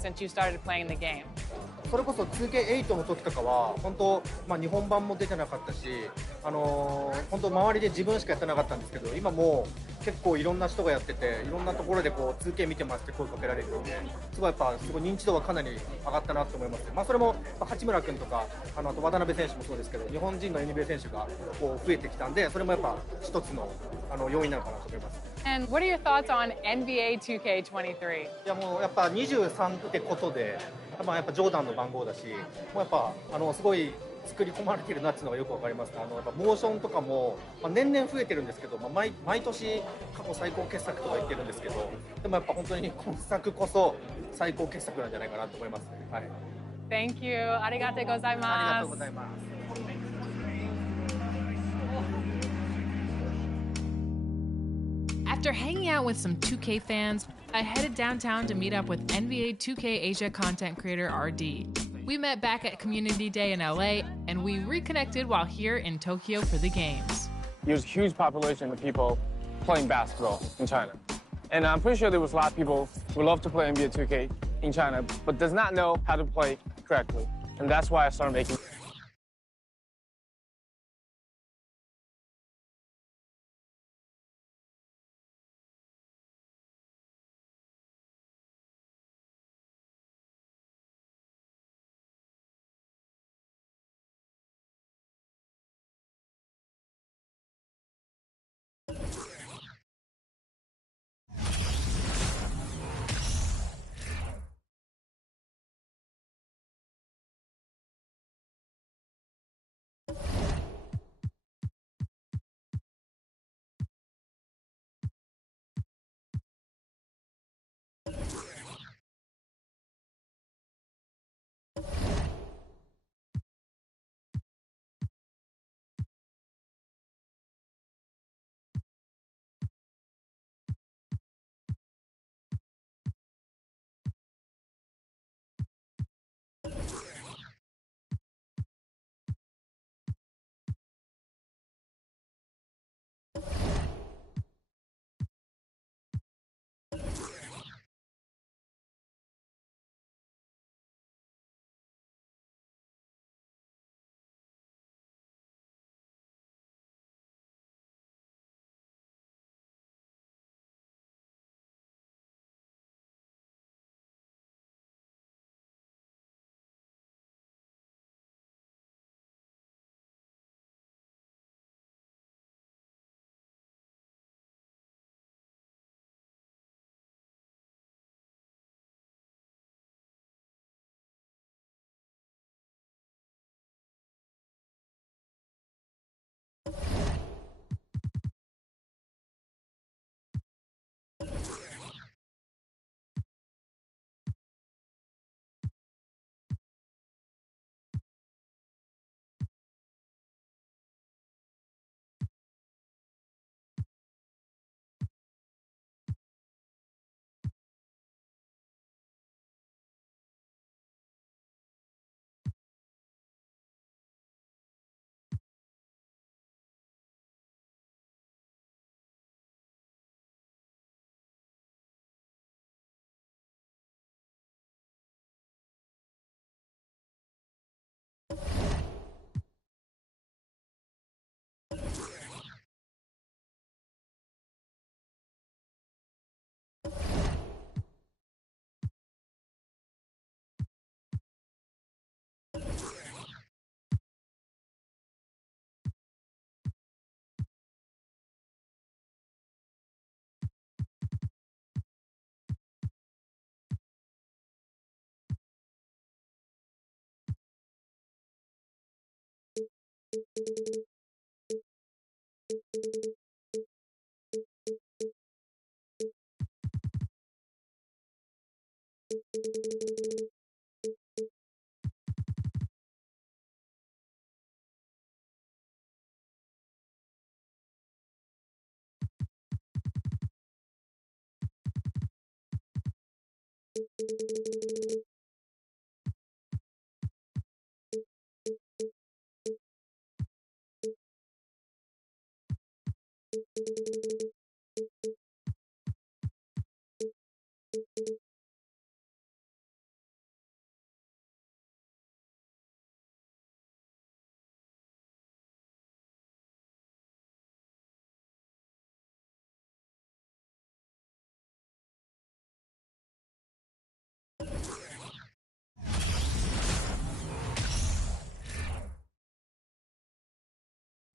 since you started playing the game? それこそ 2K8 の時とかは本当、日本版も出てなかったし、本当周りで自分しかやってなかったんですけど、今もう結構いろんな人がやってて、いろんなところでこう 2K 見てますって声かけられるので、すごいやっぱすごい認知度はかなり上がったなと思います。それも八村君とかあと渡辺選手もそうですけど、日本人の NBA 選手がこう増えてきたんで、それもやっぱ一つの要因なのかなと思います。And what are your thoughts on NBA2K23? いやもうやっぱ23ってことで、やっぱジョーダンの番号だし、もうやっぱすごい作り込まれてるなっていうのがよくわかります。やっぱモーションとかも、年々増えてるんですけど、毎年過去最高傑作とか言ってるんですけど、でもやっぱ本当に今作こそ最高傑作なんじゃないかなと思いますね。はい。Thank you. ありがとうございます。ありがとうございます。After hanging out with some 2K fans, I headed downtown to meet up with NBA 2K Asia content creator RD. We met back at Community Day in LA, and we reconnected while here in Tokyo for the games. There's a huge population of people playing basketball in China. And I'm pretty sure there was a lot of people who love to play NBA 2K in China, but does not know how to play correctly. And that's why I started making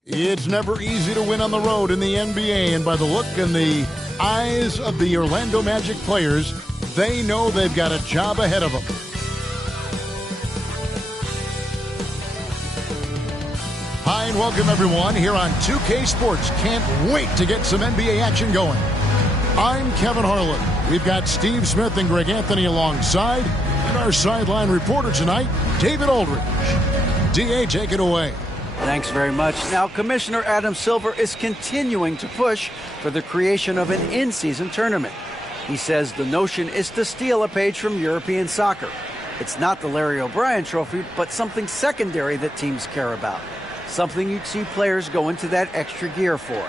It's never easy to win on the road in the NBA, and by the look in the eyes of the Orlando Magic players, they know they've got a job ahead of them. Hi, and welcome everyone here on 2K Sports. Can't wait to get some NBA action going. I'm Kevin Harlan. We've got Steve Smith and Greg Anthony alongside, and our sideline reporter tonight, David Aldridge. DA, take it away. Thanks very much. Now, Commissioner Adam Silver is continuing to push for the creation of an in-season tournament. He says the notion is to steal a page from European soccer. It's not the Larry O'Brien Trophy, but something secondary that teams care about. Something you'd see players go into that extra gear for.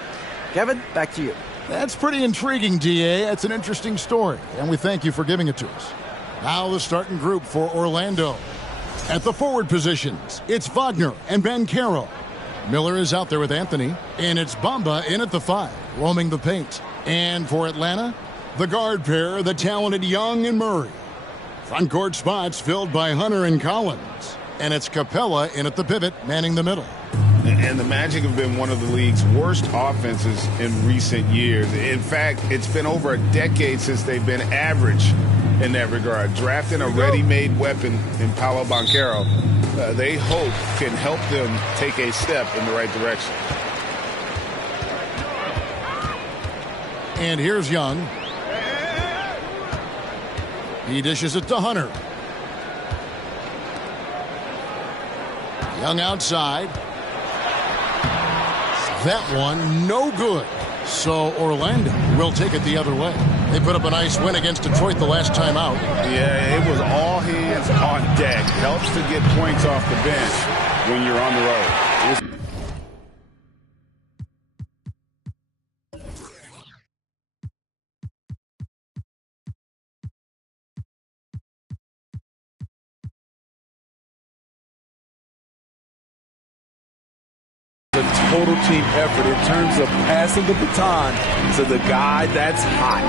Kevin, back to you. That's pretty intriguing, DA. That's an interesting story, and we thank you for giving it to us. Now the starting group for Orlando. At the forward positions, it's Wagner and Banchero. Miller is out there with Anthony, and it's Bamba in at the 5, roaming the paint. And for Atlanta, the guard pair, the talented Young and Murray. Front court spots filled by Hunter and Collins. And it's Capella in at the pivot, manning the middle. And the Magic have been one of the league's worst offenses in recent years. In fact, it's been over a decade since they've been average in that regard. Drafting a ready-made weapon in Paolo Banchero, they hope can help them take a step in the right direction. And here's Young. He dishes it to Hunter. Young outside. That one, no good. So Orlando will take it the other way. They put up a nice win against Detroit the last time out. Yeah, it was all hands on deck. Helps to get points off the bench when you're on the road. Total team effort in terms of passing the baton to the guy that's hot.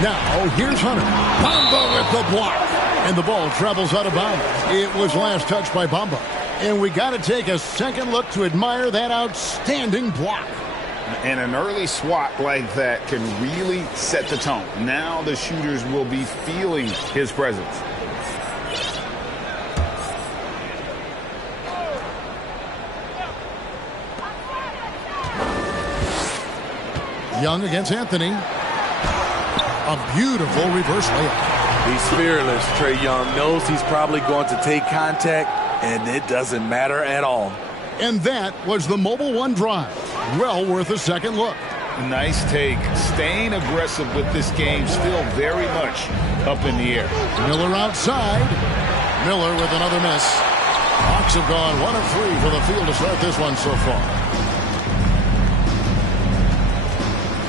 Now, here's Hunter. Bamba with the block. And the ball travels out of bounds. It was last touched by Bamba. And we got to take a second look to admire that outstanding block. And an early swat like that can really set the tone. Now the shooters will be feeling his presence. Young against Anthony. A beautiful reverse layup. He's fearless. Trae Young knows he's probably going to take contact, and it doesn't matter at all. And that was the Mobile One drive. Well worth a second look. Nice take. Staying aggressive with this game, still very much up in the air. Miller outside. Miller with another miss. Hawks have gone 1 of 3 for the field to start this one so far.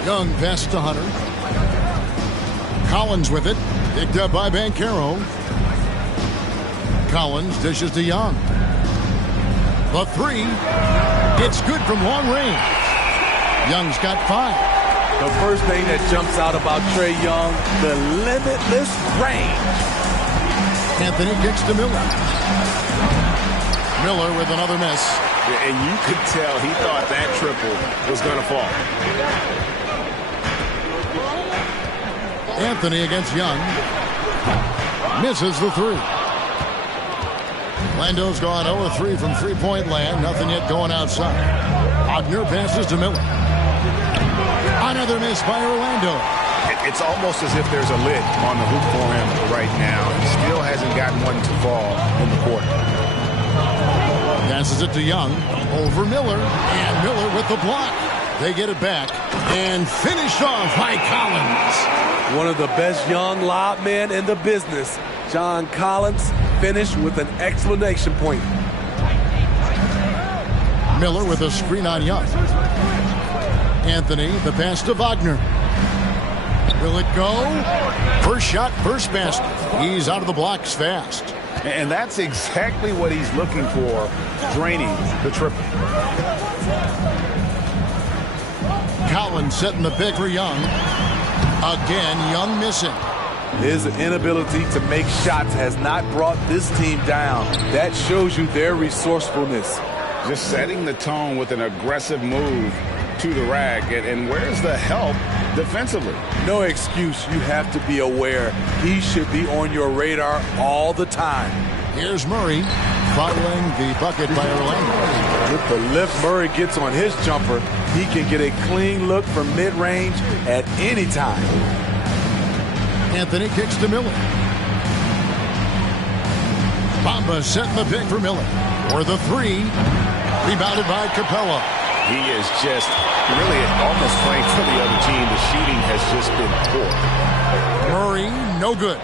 Young pass to Hunter. Collins with it. Picked up by Banchero. Collins dishes to Young. The 3. It's good from long range. Young's got 5. The first thing that jumps out about Trae Young, the limitless range. Anthony kicks to Miller. Miller with another miss. And you could tell he thought that triple was going to fall. Anthony against Young. Misses the 3. Orlando's gone 0-3 from three-point land. Nothing yet going outside. Wagner passes to Miller. Another miss by Orlando. It's almost as if there's a lid on the hoop for him right now. He still hasn't gotten one to fall in the court. Passes it to Young. Over Miller. And Miller with the block. They get it back. And finished off by Collins. One of the best young lob men in the business. John Collins finished with an exclamation point. Miller with a screen on Young. Anthony, the pass to Wagner. Will it go? First shot, first basket. He's out of the blocks fast. And that's exactly what he's looking for, draining the triple. Collins setting the pick for Young. Again, Young missing. His inability to make shots has not brought this team down. That shows you their resourcefulness. just setting the tone with an aggressive move to the rack. And where's the help defensively? No excuse. You have to be aware. He should be on your radar all the time. Here's Murray following the bucket by Orlando. With the lift Murray gets on his jumper, he can get a clean look from mid-range at any time. Anthony kicks to Miller. Bamba setting the pick for Miller. For the three. Rebounded by Capella. He is just really almost playing for the other team. The shooting has just been poor. Murray, no good.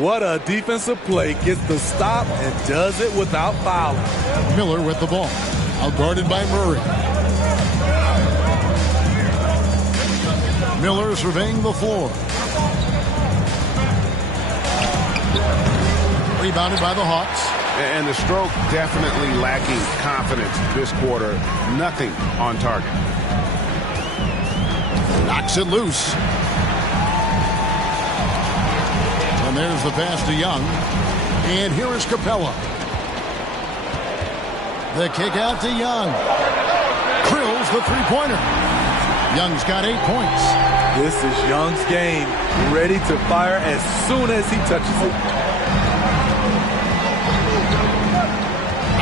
What a defensive play. Gets the stop and does it without fouling. Miller with the ball. Outguarded by Murray. Miller surveying the floor. Rebounded by the Hawks. And the stroke definitely lacking confidence this quarter. Nothing on target. Knocks it loose. And there's the pass to Young. And here is Capella. The kick out to Young. Drills the three-pointer. Young's got 8 points. This is Young's game. Ready to fire as soon as he touches it.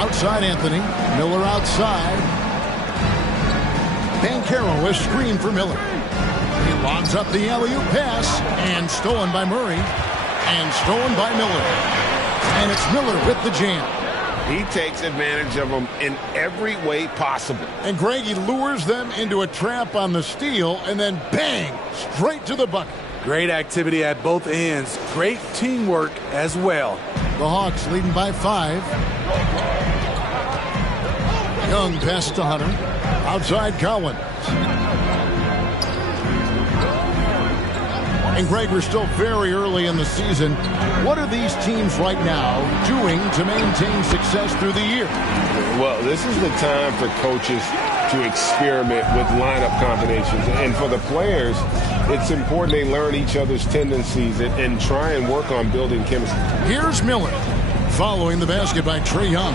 Outside Anthony. Miller outside. Banchero is screen for Miller. He lobs up the alley-oop pass. And stolen by Murray. And stolen by Miller. And it's Miller with the jam. He takes advantage of them in every way possible. And Greg, he lures them into a trap on the steal. And then bang! Straight to the bucket. Great activity at both ends. Great teamwork as well. The Hawks leading by 5. Young passes to Hunter. Outside Collins. And Greg, we're still very early in the season. What are these teams right now doing to maintain success through the year? Well, this is the time for coaches to experiment with lineup combinations. And for the players, it's important they learn each other's tendencies and try and work on building chemistry. Here's Miller following the basket by Trae Young.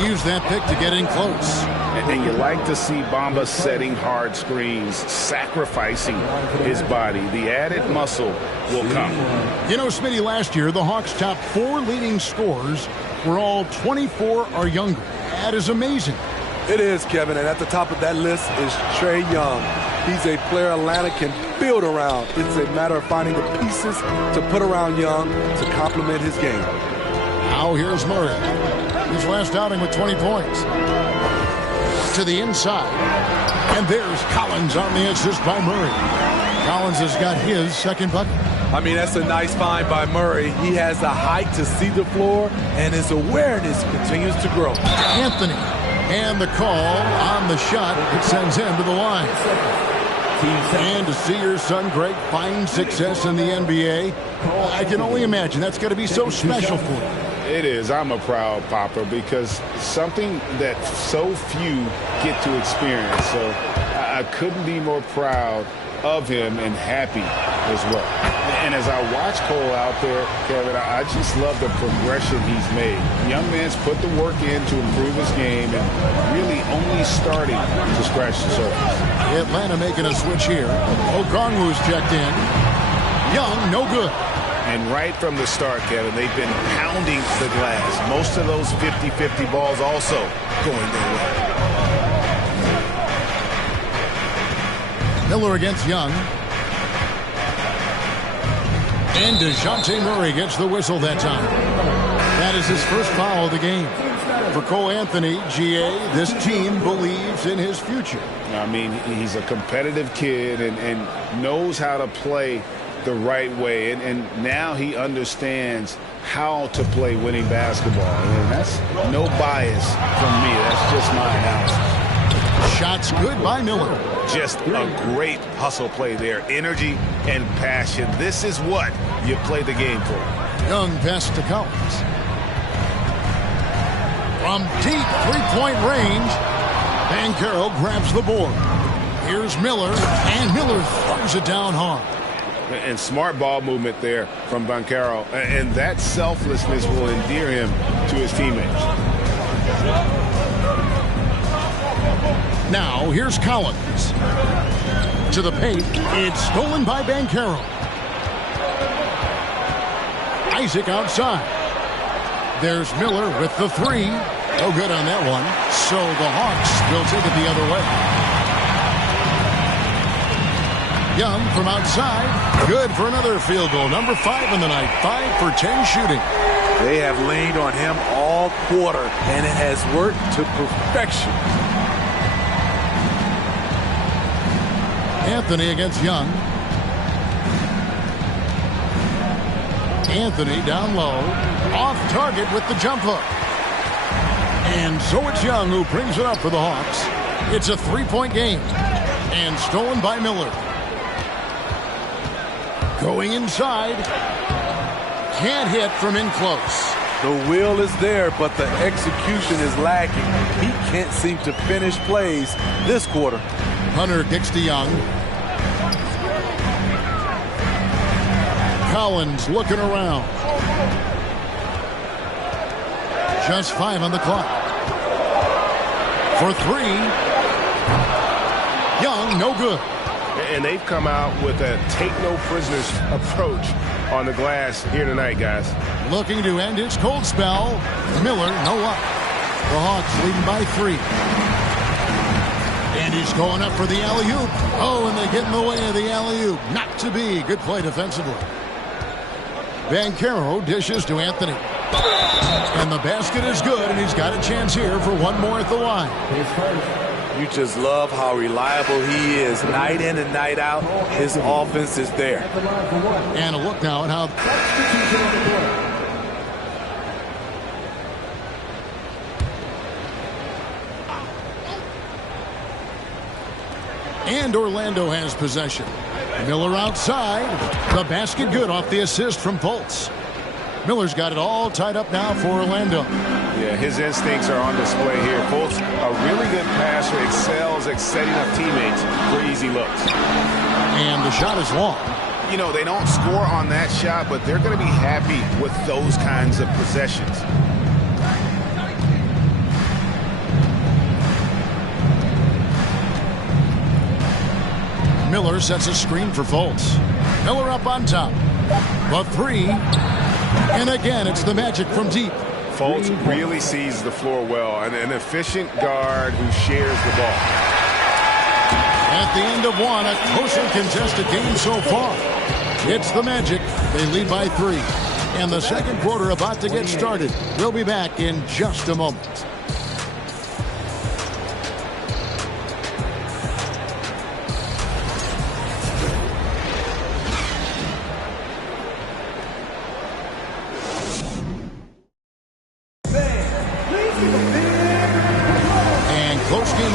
He used that pick to get in close. And you like to see Bamba setting hard screens, sacrificing his body. The added muscle will come. You know, Smitty, last year, the Hawks' top 4 leading scorers were all 24 or younger. That is amazing. It is, Kevin, and at the top of that list is Trae Young. He's a player Atlanta can build around. It's a matter of finding the pieces to put around Young to complement his game. Now here's Murray. His last outing with 20 points. To the inside. And there's Collins on the assist by Murray. Collins has got his second bucket. I mean, that's a nice find by Murray. He has the height to see the floor, and his awareness continues to grow. Anthony. And the call on the shot. It sends him to the line. And to see your son, Greg, find success in the NBA, I can only imagine that's going to be so special for him. It is. I'm a proud papa because something that so few get to experience. So I couldn't be more proud of him and happy as well. And as I watch Cole out there, Kevin, I just love the progression he's made. The young man's put the work in to improve his game and really only starting to scratch the surface. Atlanta making a switch here. Okongwu's checked in. Young, no good. And right from the start, Kevin, they've been pounding the glass. Most of those 50-50 balls also going their way. Miller against Young. And DeJounte Murray gets the whistle that time. That is his first foul of the game. For Cole Anthony, GA, this team believes in his future. I mean, he's a competitive kid and knows how to play the right way, and now he understands how to play winning basketball. And that's no bias from me. That's just my analysis. Shots good by Miller. Just a great hustle play there. Energy and passion. This is what you play the game for. Young pass to Collins. From deep three-point range, Banchero grabs the board. Here's Miller, and Miller throws it down hard. And smart ball movement there from Banchero. And that selflessness will endear him to his teammates. Now, here's Collins. To the paint. It's stolen by Banchero. Isaac outside. There's Miller with the three. No good on that one. So the Hawks will take it the other way. Young from outside. Good for another field goal. Number 5 in the night. 5 for 10 shooting. They have leaned on him all quarter, and it has worked to perfection. Anthony against Young. Anthony down low. Off target with the jump hook. And so it's Young who brings it up for the Hawks. It's a 3-point game. And stolen by Miller. Going inside. Can't hit from in close. The will is there, but the execution is lacking. He can't seem to finish plays this quarter. Hunter kicks to Young. Collins looking around. Just 5 on the clock. For 3. Young, no good. And they've come out with a take-no-prisoners approach on the glass here tonight, guys. Looking to end his cold spell. Miller, no luck. The Hawks leading by 3. And he's going up for the alley-oop. Oh, and they get in the way of the alley-oop. Not to be. Good play defensively. Banchero dishes to Anthony. And the basket is good, and he's got a chance here for one more at the line. You just love how reliable he is. Night in and night out, his offense is there. And a look now at how... And Orlando has possession. Miller outside. The basket good off the assist from Fultz. Miller's got it all tied up now for Orlando. Yeah, his instincts are on display here. Fultz, a really good passer, excels at setting up teammates for easy looks. And the shot is long. You know, they don't score on that shot, but they're going to be happy with those kinds of possessions. Miller sets a screen for Fultz. Miller up on top. The 3. And again, it's the Magic from deep. Fultz really sees the floor well, and an efficient guard who shares the ball. At the end of one, a closely contested game so far. It's the Magic. They lead by 3. And the second quarter about to get started. We'll be back in just a moment.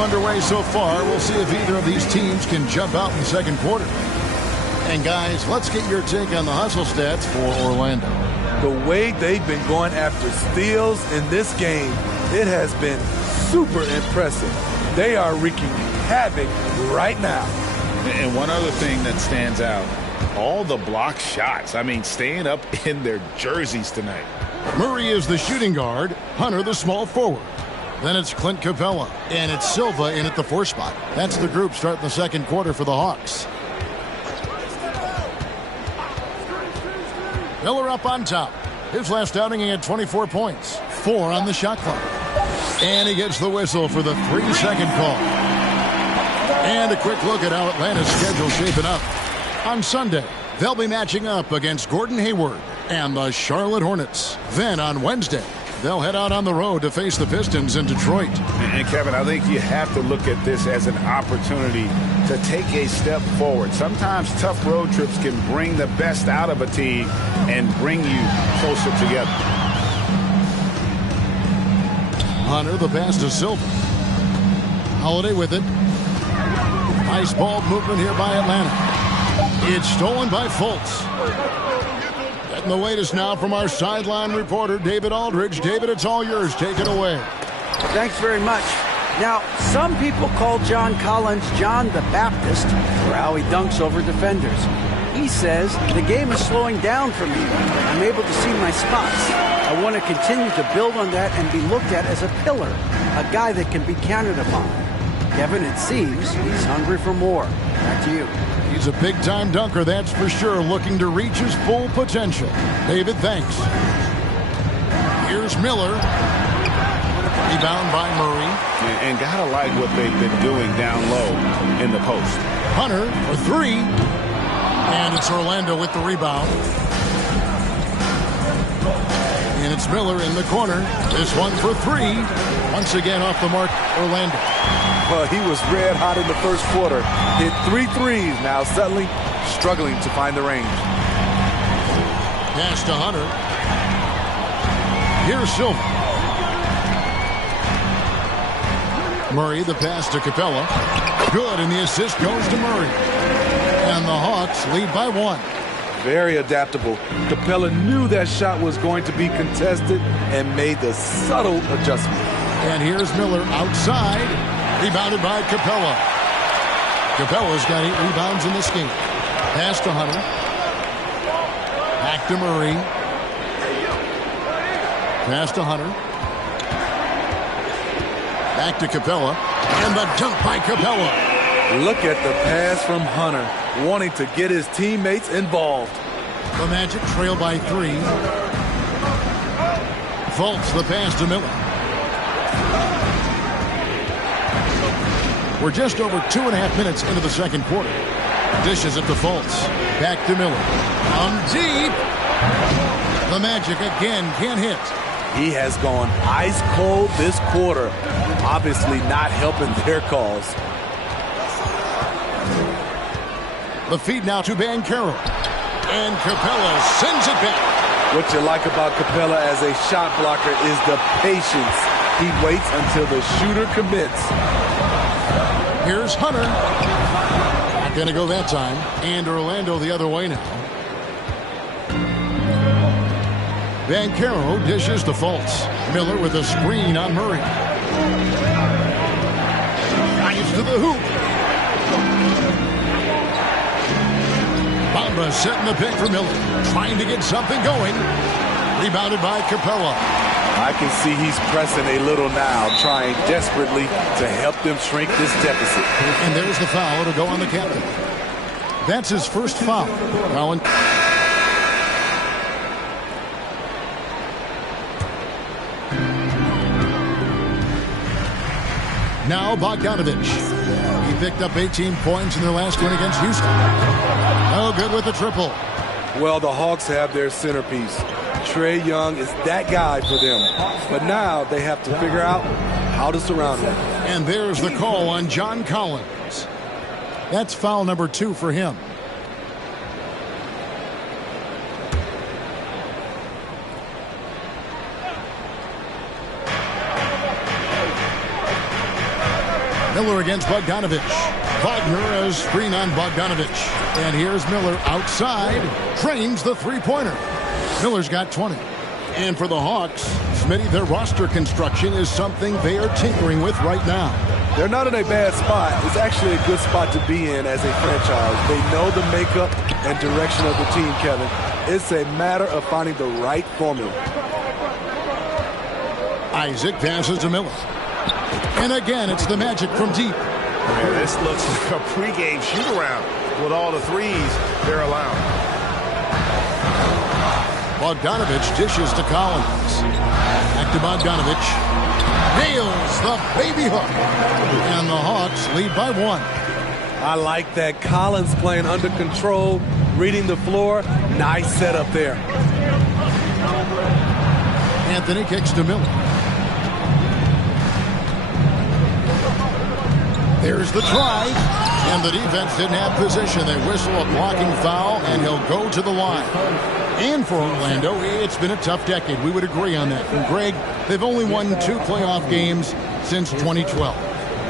Underway so far. We'll see if either of these teams can jump out in the second quarter. And guys, let's get your take on the hustle stats for Orlando. The way they've been going after steals in this game, it has been super impressive. They are wreaking havoc right now. And one other thing that stands out, all the block shots. I mean, staying up in their jerseys tonight. Murray is the shooting guard. Hunter the small forward. Then it's Clint Capella, and it's Silva in at the 4 spot. That's the group starting the second quarter for the Hawks. Miller up on top. His last outing, he had 24 points. 4 on the shot clock. And he gets the whistle for the 3-second call. And a quick look at how Atlanta's schedule shaping up. On Sunday, they'll be matching up against Gordon Hayward and the Charlotte Hornets. Then on Wednesday, they'll head out on the road to face the Pistons in Detroit. And Kevin, I think you have to look at this as an opportunity to take a step forward. Sometimes tough road trips can bring the best out of a team and bring you closer together. Hunter, the pass to Silva. Holiday with it. Nice ball movement here by Atlanta. It's stolen by Fultz. And the latest now from our sideline reporter, David Aldridge. David, it's all yours. Take it away. Thanks very much. Now, some people call John Collins John the Baptist for how he dunks over defenders. He says, the game is slowing down for me. I'm able to see my spots. I want to continue to build on that and be looked at as a pillar, a guy that can be counted upon. Kevin, it seems he's hungry for more. Back to you. He's a big-time dunker, that's for sure, looking to reach his full potential. David, thanks. Here's Miller. Rebound by Murray. And gotta like what they've been doing down low in the post. Hunter for three. And it's Orlando with the rebound. And it's Miller in the corner. This one for three. Once again off the mark, Orlando. Well, he was red hot in the first quarter. Hit 3 threes. Now suddenly struggling to find the range. Pass to Hunter. Here's Silver. Murray, the pass to Capella. Good, and the assist goes to Murray. And the Hawks lead by 1. Very adaptable. Capella knew that shot was going to be contested and made the subtle adjustment. And here's Miller outside. Rebounded by Capella. Capella's got 8 rebounds in this game. Pass to Hunter. Back to Murray. Pass to Hunter. Back to Capella. And the dunk by Capella. Look at the pass from Hunter, wanting to get his teammates involved. The Magic trail by 3. Fultz the pass to Miller. We're just over 2.5 minutes into the second quarter. Dishes it to Fultz. Back to Miller. Deep. The Magic again can't hit. He has gone ice cold this quarter. Obviously not helping their cause. The feed now to Banchero. And Capella sends it back. What you like about Capella as a shot blocker is the patience. He waits until the shooter commits. Here's Hunter. Not going to go that time. And Orlando the other way now. Banchero dishes to Fultz. Miller with a screen on Murray. Drives to the hoop. Bamba setting the pick for Miller. Trying to get something going. Rebounded by Capella. I can see he's pressing a little now, trying desperately to help them shrink this deficit. And there's the foul to go on the captain. That's his first foul. Colin. Now Bogdanovich. He picked up 18 points in their last win against Houston. No good with the triple. Well, the Hawks have their centerpiece. Trae Young is that guy for them. But now they have to figure out how to surround him. And there's the call on John Collins. That's foul number 2 for him. Miller against Bogdanovich. Wagner has screen on Bogdanovich. And here's Miller outside. Trains the three-pointer. Miller's got 20. And for the Hawks, Smitty, their roster construction is something they are tinkering with right now. They're not in a bad spot. It's actually a good spot to be in as a franchise. They know the makeup and direction of the team, Kevin. It's a matter of finding the right formula. Isaac passes to Miller. And again, it's the Magic from deep. Man, this looks like a pregame shoot-around with all the threes they're allowing. Bogdanovich dishes to Collins. Back to Bogdanovich. Nails the baby hook. And the Hawks lead by 1. I like that. Collins playing under control, reading the floor. Nice setup there. Anthony kicks to Miller. There's the try. And the defense didn't have position. They whistle a blocking foul, and he'll go to the line. And for Orlando, it's been a tough decade. We would agree on that. And Greg, they've only won 2 playoff games since 2012.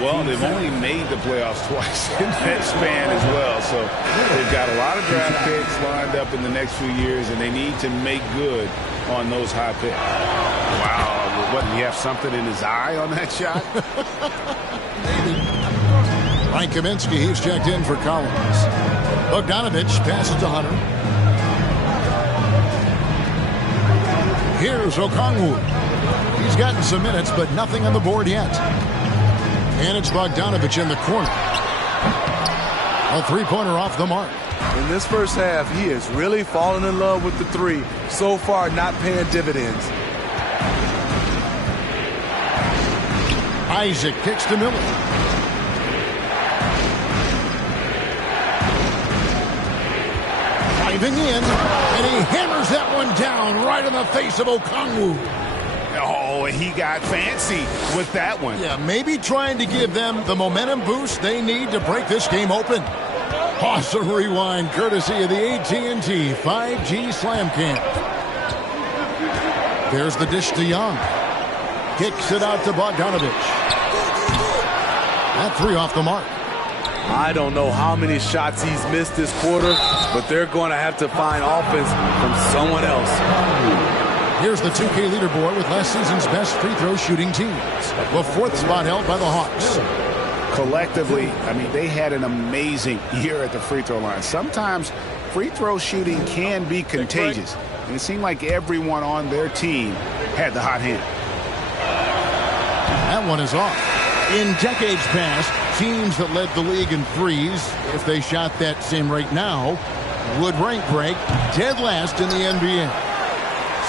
Well, they've only made the playoffs twice in that span as well. So they've got a lot of draft picks lined up in the next few years, and they need to make good on those high picks. Wow. What, did he have something in his eye on that shot? Maybe. Mike Kaminsky, he's checked in for Collins. Bogdanovich passes to Hunter. Here's Okongwu. He's gotten some minutes, but nothing on the board yet. And it's Bogdanovich in the corner. A three-pointer off the mark. In this first half, he has really fallen in love with the three. So far, not paying dividends. Isaac kicks to Miller. Driving in, and he hammers that one down right in the face of Okongwu. Oh, he got fancy with that one. Yeah, maybe trying to give them the momentum boost they need to break this game open. Awesome rewind, courtesy of the AT&T 5G Slam Cam. There's the dish to Young. Kicks it out to Bogdanovich. That three off the mark. I don't know how many shots he's missed this quarter, but they're going to have to find offense from someone else. Here's the 2K leaderboard with last season's best free throw shooting teams. The fourth spot held by the Hawks. Collectively, I mean, they had an amazing year at the free throw line. Sometimes free throw shooting can be contagious. And it seemed like everyone on their team had the hot hand. That one is off. In decades past, teams that led the league in threes, if they shot that same rate now, would rank break dead last in the NBA.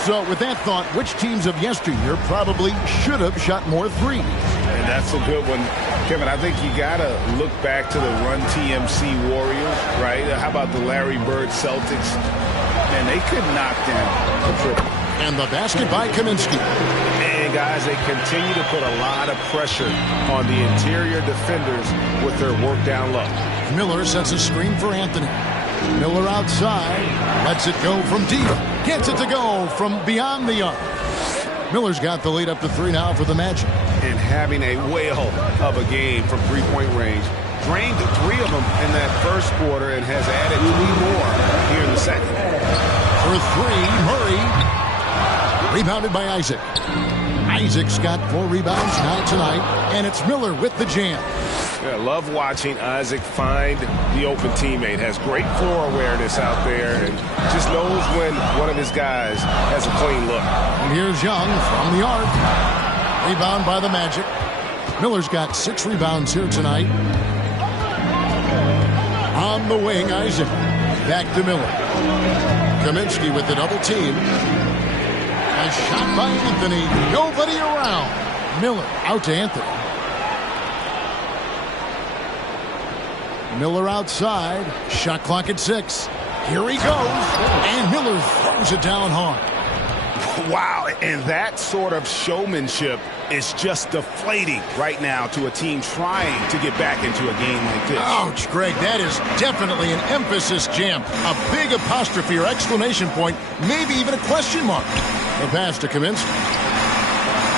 So with that thought, which teams of yesteryear probably should have shot more threes? And that's a good one. Kevin, I think you got to look back to the Run TMC Warriors, right? How about the Larry Bird Celtics? And they could knock down the triple. And the basket by Kaminsky. And guys, they continue to put a lot of pressure on the interior defenders with their work down low. Miller sets a screen for Anthony. Miller outside, lets it go from deep. Gets it to go from beyond the arc. Miller's got the lead up to three now for the Magic. And having a whale of a game from three-point range. Drained three of them in that first quarter and has added three more here in the second. For three, Murray. Rebounded by Isaac. Isaac's got 4 rebounds now tonight, and it's Miller with the jam. Yeah, love watching Isaac find the open teammate. Has great floor awareness out there and just knows when one of his guys has a clean look. And here's Young from the arc. Rebound by the Magic. Miller's got 6 rebounds here tonight. On the wing, Isaac. Back to Miller. Kaminsky with the double team. A shot by Anthony. Nobody around. Miller out to Anthony. Miller outside. Shot clock at 6. Here he goes. And Miller throws it down hard. Wow, and that sort of showmanship is just deflating right now to a team trying to get back into a game like this. Ouch, Greg, that is definitely an emphasis jam. A big apostrophe or exclamation point, maybe even a question mark. The pass to Kaminsky.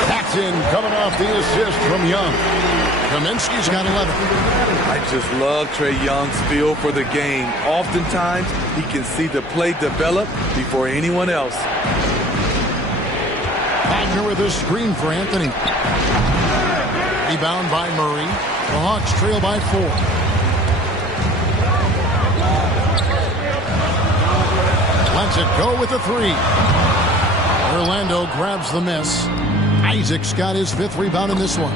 Paxton coming off the assist from Young. Kaminsky's got 11. I just love Trae Young's feel for the game. Oftentimes, he can see the play develop before anyone else. Wagner with a screen for Anthony. Rebound by Murray. The Hawks trail by 4. Lets it go with a 3. Orlando grabs the miss. Isaac's got his 5th rebound in this one.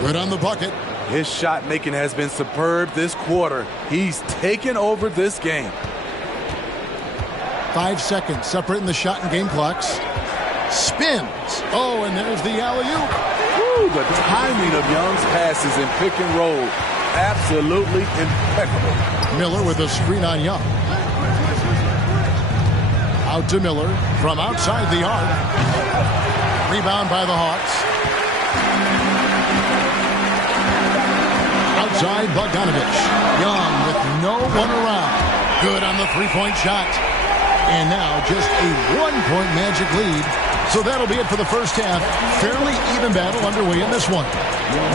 Good on the bucket. His shot making has been superb this quarter. He's taken over this game. 5 seconds separating the shot and game clocks. Spins. Oh, and there's the alley-oop. Woo, the timing of Young's passes in pick and roll. Absolutely impeccable. Miller with a screen on Young. Out to Miller from outside the arc. Rebound by the Hawks. Outside Bogdanovich. Young with no one around. Good on the three-point shot. And now just a 1-point Magic lead. So that'll be it for the first half. Fairly even battle underway in this one.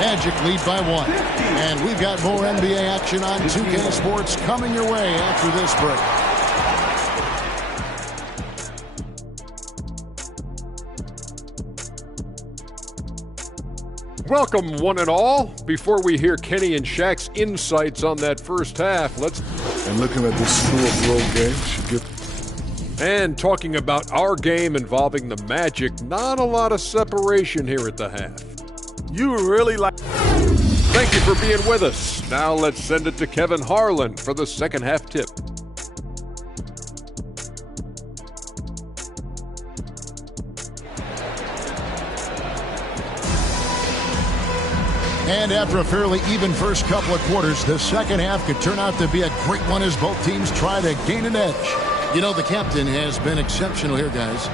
Magic lead by 1. And we've got more NBA action on 2K Sports coming your way after this break. Welcome, one and all. Before we hear Kenny and Shaq's insights on that first half, And looking at this school-of-road game, should get. And talking about our game involving the Magic, not a lot of separation here at the half. You really like. Thank you for being with us. Now let's send it to Kevin Harlan for the second half tip. And after a fairly even first couple of quarters, the second half could turn out to be a great one as both teams try to gain an edge. You know, the captain has been exceptional here, guys.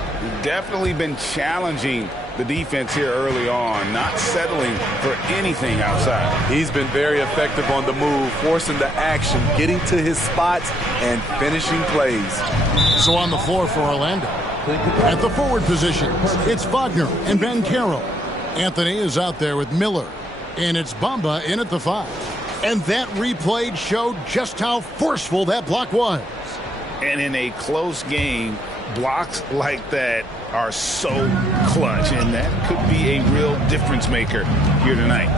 Definitely been challenging the defense here early on, not settling for anything outside. He's been very effective on the move, forcing the action, getting to his spots, and finishing plays. So on the floor for Orlando. At the forward positions, it's Wagner and Banchero. Anthony is out there with Miller. And it's Bamba in at the 5. And that replay showed just how forceful that block was. And in a close game, blocks like that are so clutch, and that could be a real difference maker here tonight.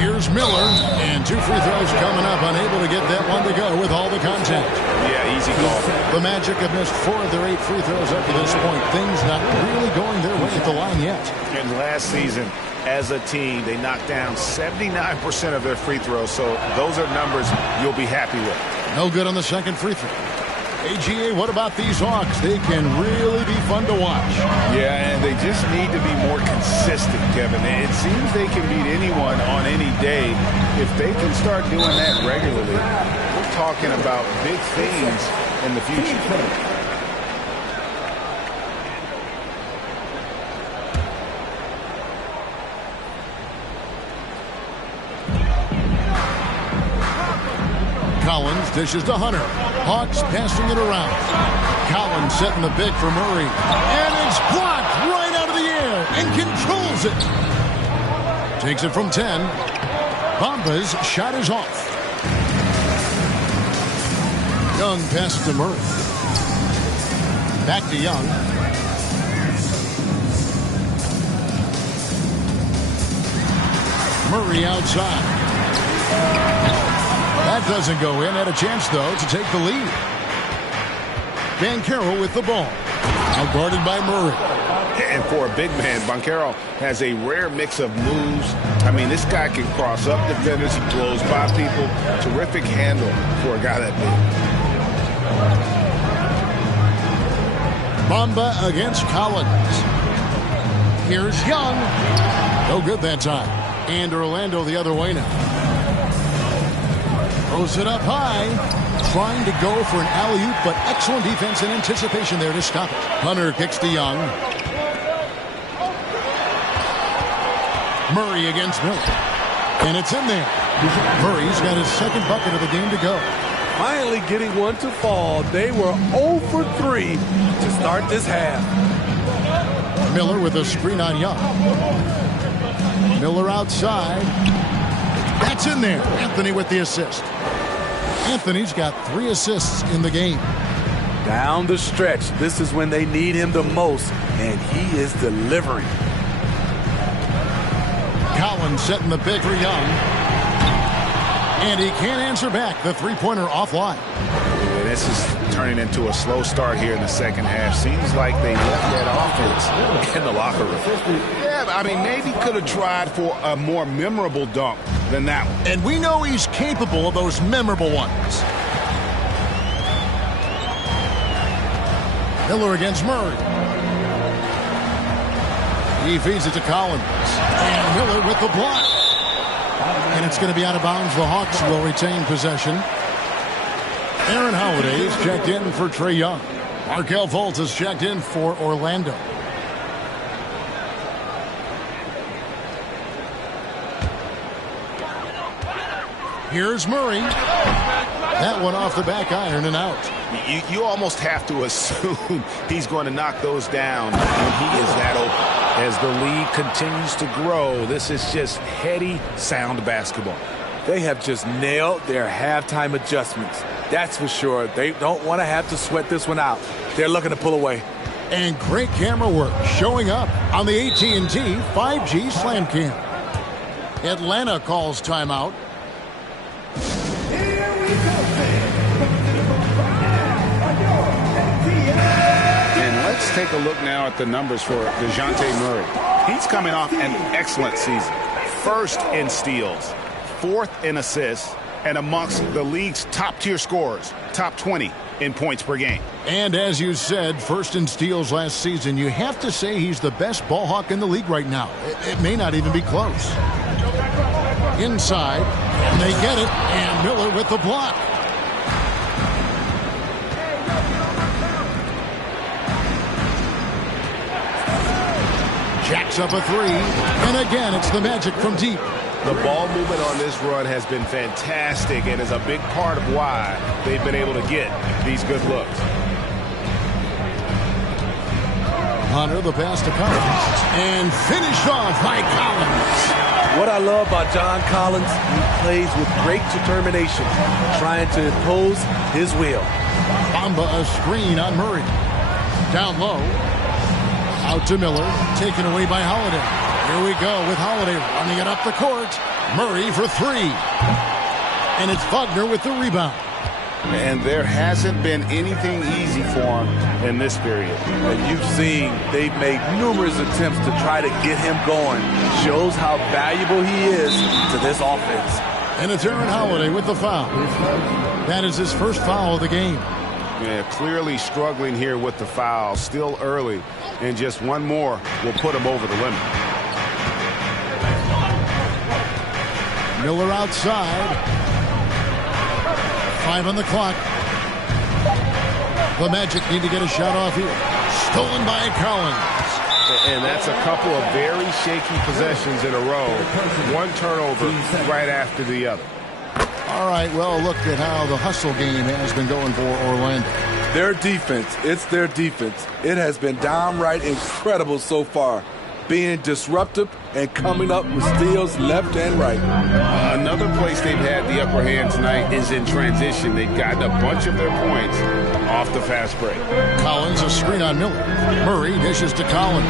Here's Miller, and 2 free throws coming up, unable to get that one to go with all the contact. Yeah, easy call. The Magic have missed 4 of their 8 free throws up to this point. Things not really going their way at the line yet. And last season, as a team, they knocked down 79% of their free throws, so those are numbers you'll be happy with. No good on the second free throw. AGA, what about these Hawks? They can really be fun to watch. Yeah, and they just need to be more consistent, Kevin. It seems they can beat anyone on any day. If they can start doing that regularly, we're talking about big things in the future. Collins dishes to Hunter. Hawks passing it around. Collins setting the pick for Murray. And it's blocked right out of the air and controls it. Takes it from 10. Bamba's shot is off. Young passes to Murray. Back to Young. Murray outside. That doesn't go in. Had a chance, though, to take the lead. Banchero with the ball. Outguarded by Murray. And for a big man, Banchero has a rare mix of moves. I mean, this guy can cross up defenders. He blows by people. Terrific handle for a guy that big. Bamba against Collins. Here's Young. No good that time. And Orlando the other way now. Throws it up high. Trying to go for an alley-oop, but excellent defense and anticipation there to stop it. Hunter kicks to Young. Murray against Miller. And it's in there. Murray's got his second bucket of the game to go. Finally getting one to fall. They were 0 for 3 to start this half. Miller with a screen on Young. Miller outside. That's in there. Anthony with the assist. Anthony's got 3 assists in the game. Down the stretch, this is when they need him the most, and he is delivering. Collins setting the pick for Young. And he can't answer back. The three-pointer offline. Yeah, this is turning into a slow start here in the second half. Seems like they left that offense in the locker room. Yeah, I mean, maybe could have tried for a more memorable dunk than that one. And we know he's capable of those memorable ones. Miller against Murray. He feeds it to Collins. And Miller with the block. And it's going to be out of bounds. The Hawks will retain possession. Aaron Holiday is checked in for Trae Young. Markelle Fultz is checked in for Orlando. Here's Murray. That one off the back iron and out. You almost have to assume he's going to knock those down when he is that open. As the league continues to grow, this is just heady, sound basketball. They have just nailed their halftime adjustments. That's for sure. They don't want to have to sweat this one out. They're looking to pull away. And great camera work showing up on the AT&T 5G Slam Cam. Atlanta calls timeout. And let's take a look now at the numbers for DeJounte Murray. He's coming off an excellent season. First in steals, fourth in assists, and amongst the league's top-tier scorers, top 20 in points per game. And as you said, first in steals last season, you have to say he's the best ball hawk in the league right now. It may not even be close. Inside, and they get it, and Miller with the block. Jacks up a three, and again, it's the Magic from deep. The ball movement on this run has been fantastic and is a big part of why they've been able to get these good looks. Hunter, the pass to Collins, and finished off by Collins. What I love about John Collins, he plays with great determination, trying to impose his will. Bamba a screen on Murray. Down low. Out to Miller, taken away by Holiday. Here we go with Holiday running it up the court. Murray for three. And it's Wagner with the rebound. And there hasn't been anything easy for him in this period. And you've seen they've made numerous attempts to try to get him going. Shows how valuable he is to this offense. And it's Aaron Holiday with the foul. That is his first foul of the game. Yeah, clearly struggling here with the foul. Still early. And just one more will put him over the limit. Miller outside. 5 on the clock. The Magic need to get a shot off here. Stolen by Collins. And that's a couple of very shaky possessions in a row. One turnover right after the other. All right, well, look at how the hustle game has been going for Orlando. Their defense, it's their defense. It has been downright incredible so far, being disruptive and coming up with steals left and right. Another place they've had the upper hand tonight is in transition. They've gotten a bunch of their points off the fast break. Collins a screen on Miller. Murray dishes to Collins.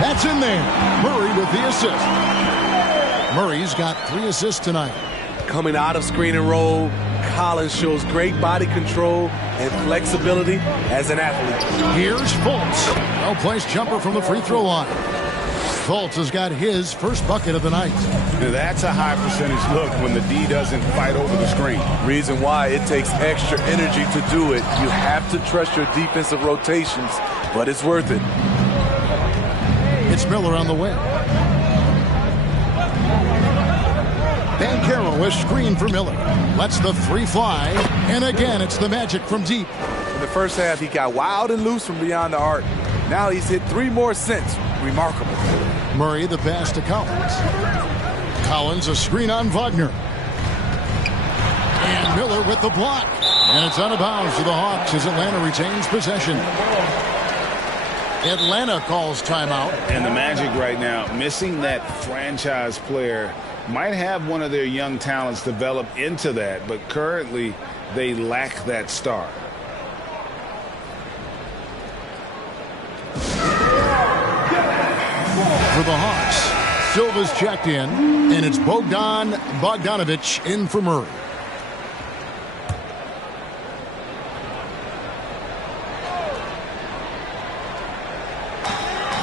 That's in there. Murray with the assist. Murray's got 3 assists tonight. Coming out of screen and roll, Collins shows great body control and flexibility as an athlete. Here's Fultz. Well-placed jumper from the free throw line. Fultz has got his first bucket of the night. That's a high percentage look when the D doesn't fight over the screen. Reason why it takes extra energy to do it. You have to trust your defensive rotations, but it's worth it. It's Miller on the wing. Banchero is screen for Miller. Lets the three fly. And again, it's the Magic from deep. In the first half, he got wild and loose from beyond the arc. Now he's hit 3 more since. Remarkable. Murray the pass to Collins. Collins a screen on Wagner. And Miller with the block. And it's out of bounds to the Hawks as Atlanta retains possession. Atlanta calls timeout. And the Magic right now, missing that franchise player, might have one of their young talents develop into that, but currently they lack that star. For the Hawks, Silva's checked in, and it's Bogdanovic in for Murray.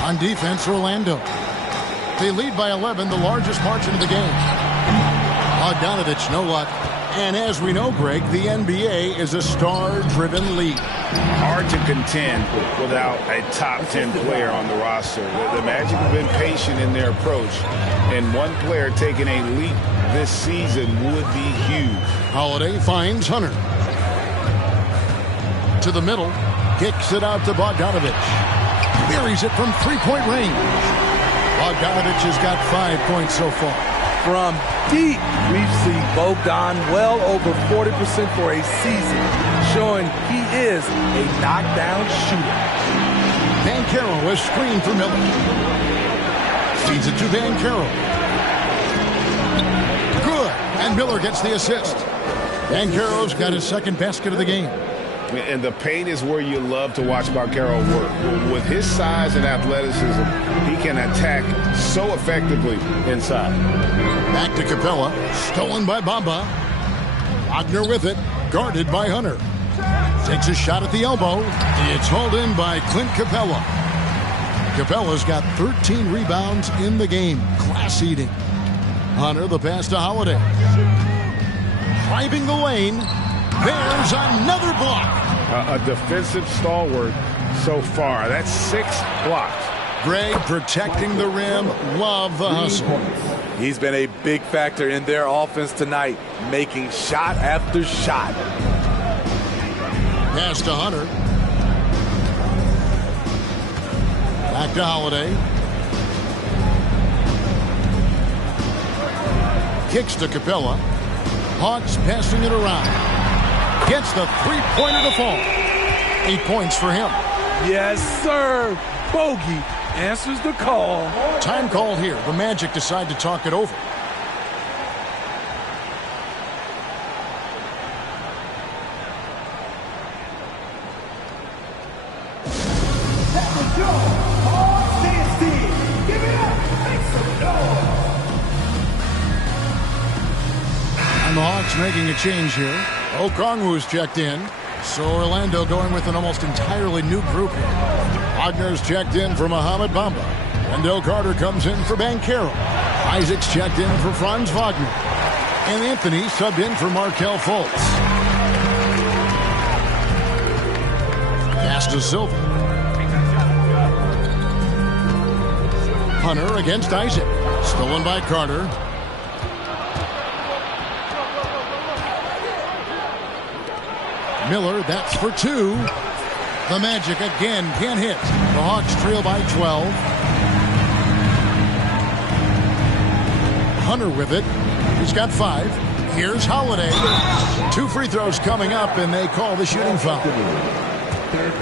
On defense, Orlando. They lead by 11, the largest margin of the game. Bogdanovic, no luck. And as we know, Greg, the NBA is a star-driven league. Hard to contend without a top 10 player on the roster. The Magic have been patient in their approach, and one player taking a leap this season would be huge. Holiday finds Hunter. To the middle, kicks it out to Bogdanovic. Buries it from three-point range. Bogdanovic has got 5 points so far. From deep, we've seen Bogdan well over 40% for a season, showing he is a knockdown shooter. Banchero is screened for Miller. Feeds it to Banchero. Good. And Miller gets the assist. Banchero's got his second basket of the game. And the paint is where you love to watch Banchero work. With his size and athleticism, he can attack so effectively inside. Back to Capella. Stolen by Bamba. Wagner with it. Guarded by Hunter. Takes a shot at the elbow. It's hauled in by Clint Capella. Capella's got 13 rebounds in the game. Class eating. Hunter, the pass to Holiday. Driving the lane. There's another block. A defensive stalwart so far. That's 6 blocks. Greg protecting the rim. Love the hustle. He's been a big factor in their offense tonight, making shot after shot. Pass to Hunter. Back to Holiday. Kicks to Capella. Hawks passing it around. Gets the three-pointer to fall. 8 points for him. Yes, sir. Bogey answers the call. Time called here. The Magic decide to talk it over. And the Hawks making a change here. Okongwu's checked in. So Orlando going with an almost entirely new group here. Wagner's checked in for Mohamed Bamba. Wendell Carter comes in for Banchero. Isaac's checked in for Franz Wagner. And Anthony subbed in for Markelle Fultz. Pass to Silva. Hunter against Isaac. Stolen by Carter. Miller, that's for 2. The Magic again can't hit. The Hawks trail by 12. Hunter with it. He's got 5. Here's Holiday. 2 free throws coming up, and they call the shooting foul.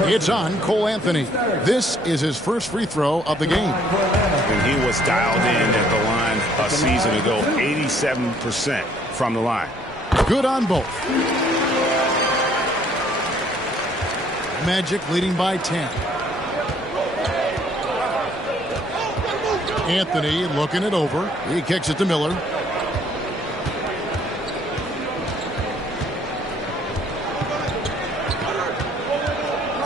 It's on Cole Anthony. This is his first free throw of the game. And he was dialed in at the line a season ago, 87% from the line. Good on both. Magic leading by 10. Anthony looking it over. He kicks it to Miller.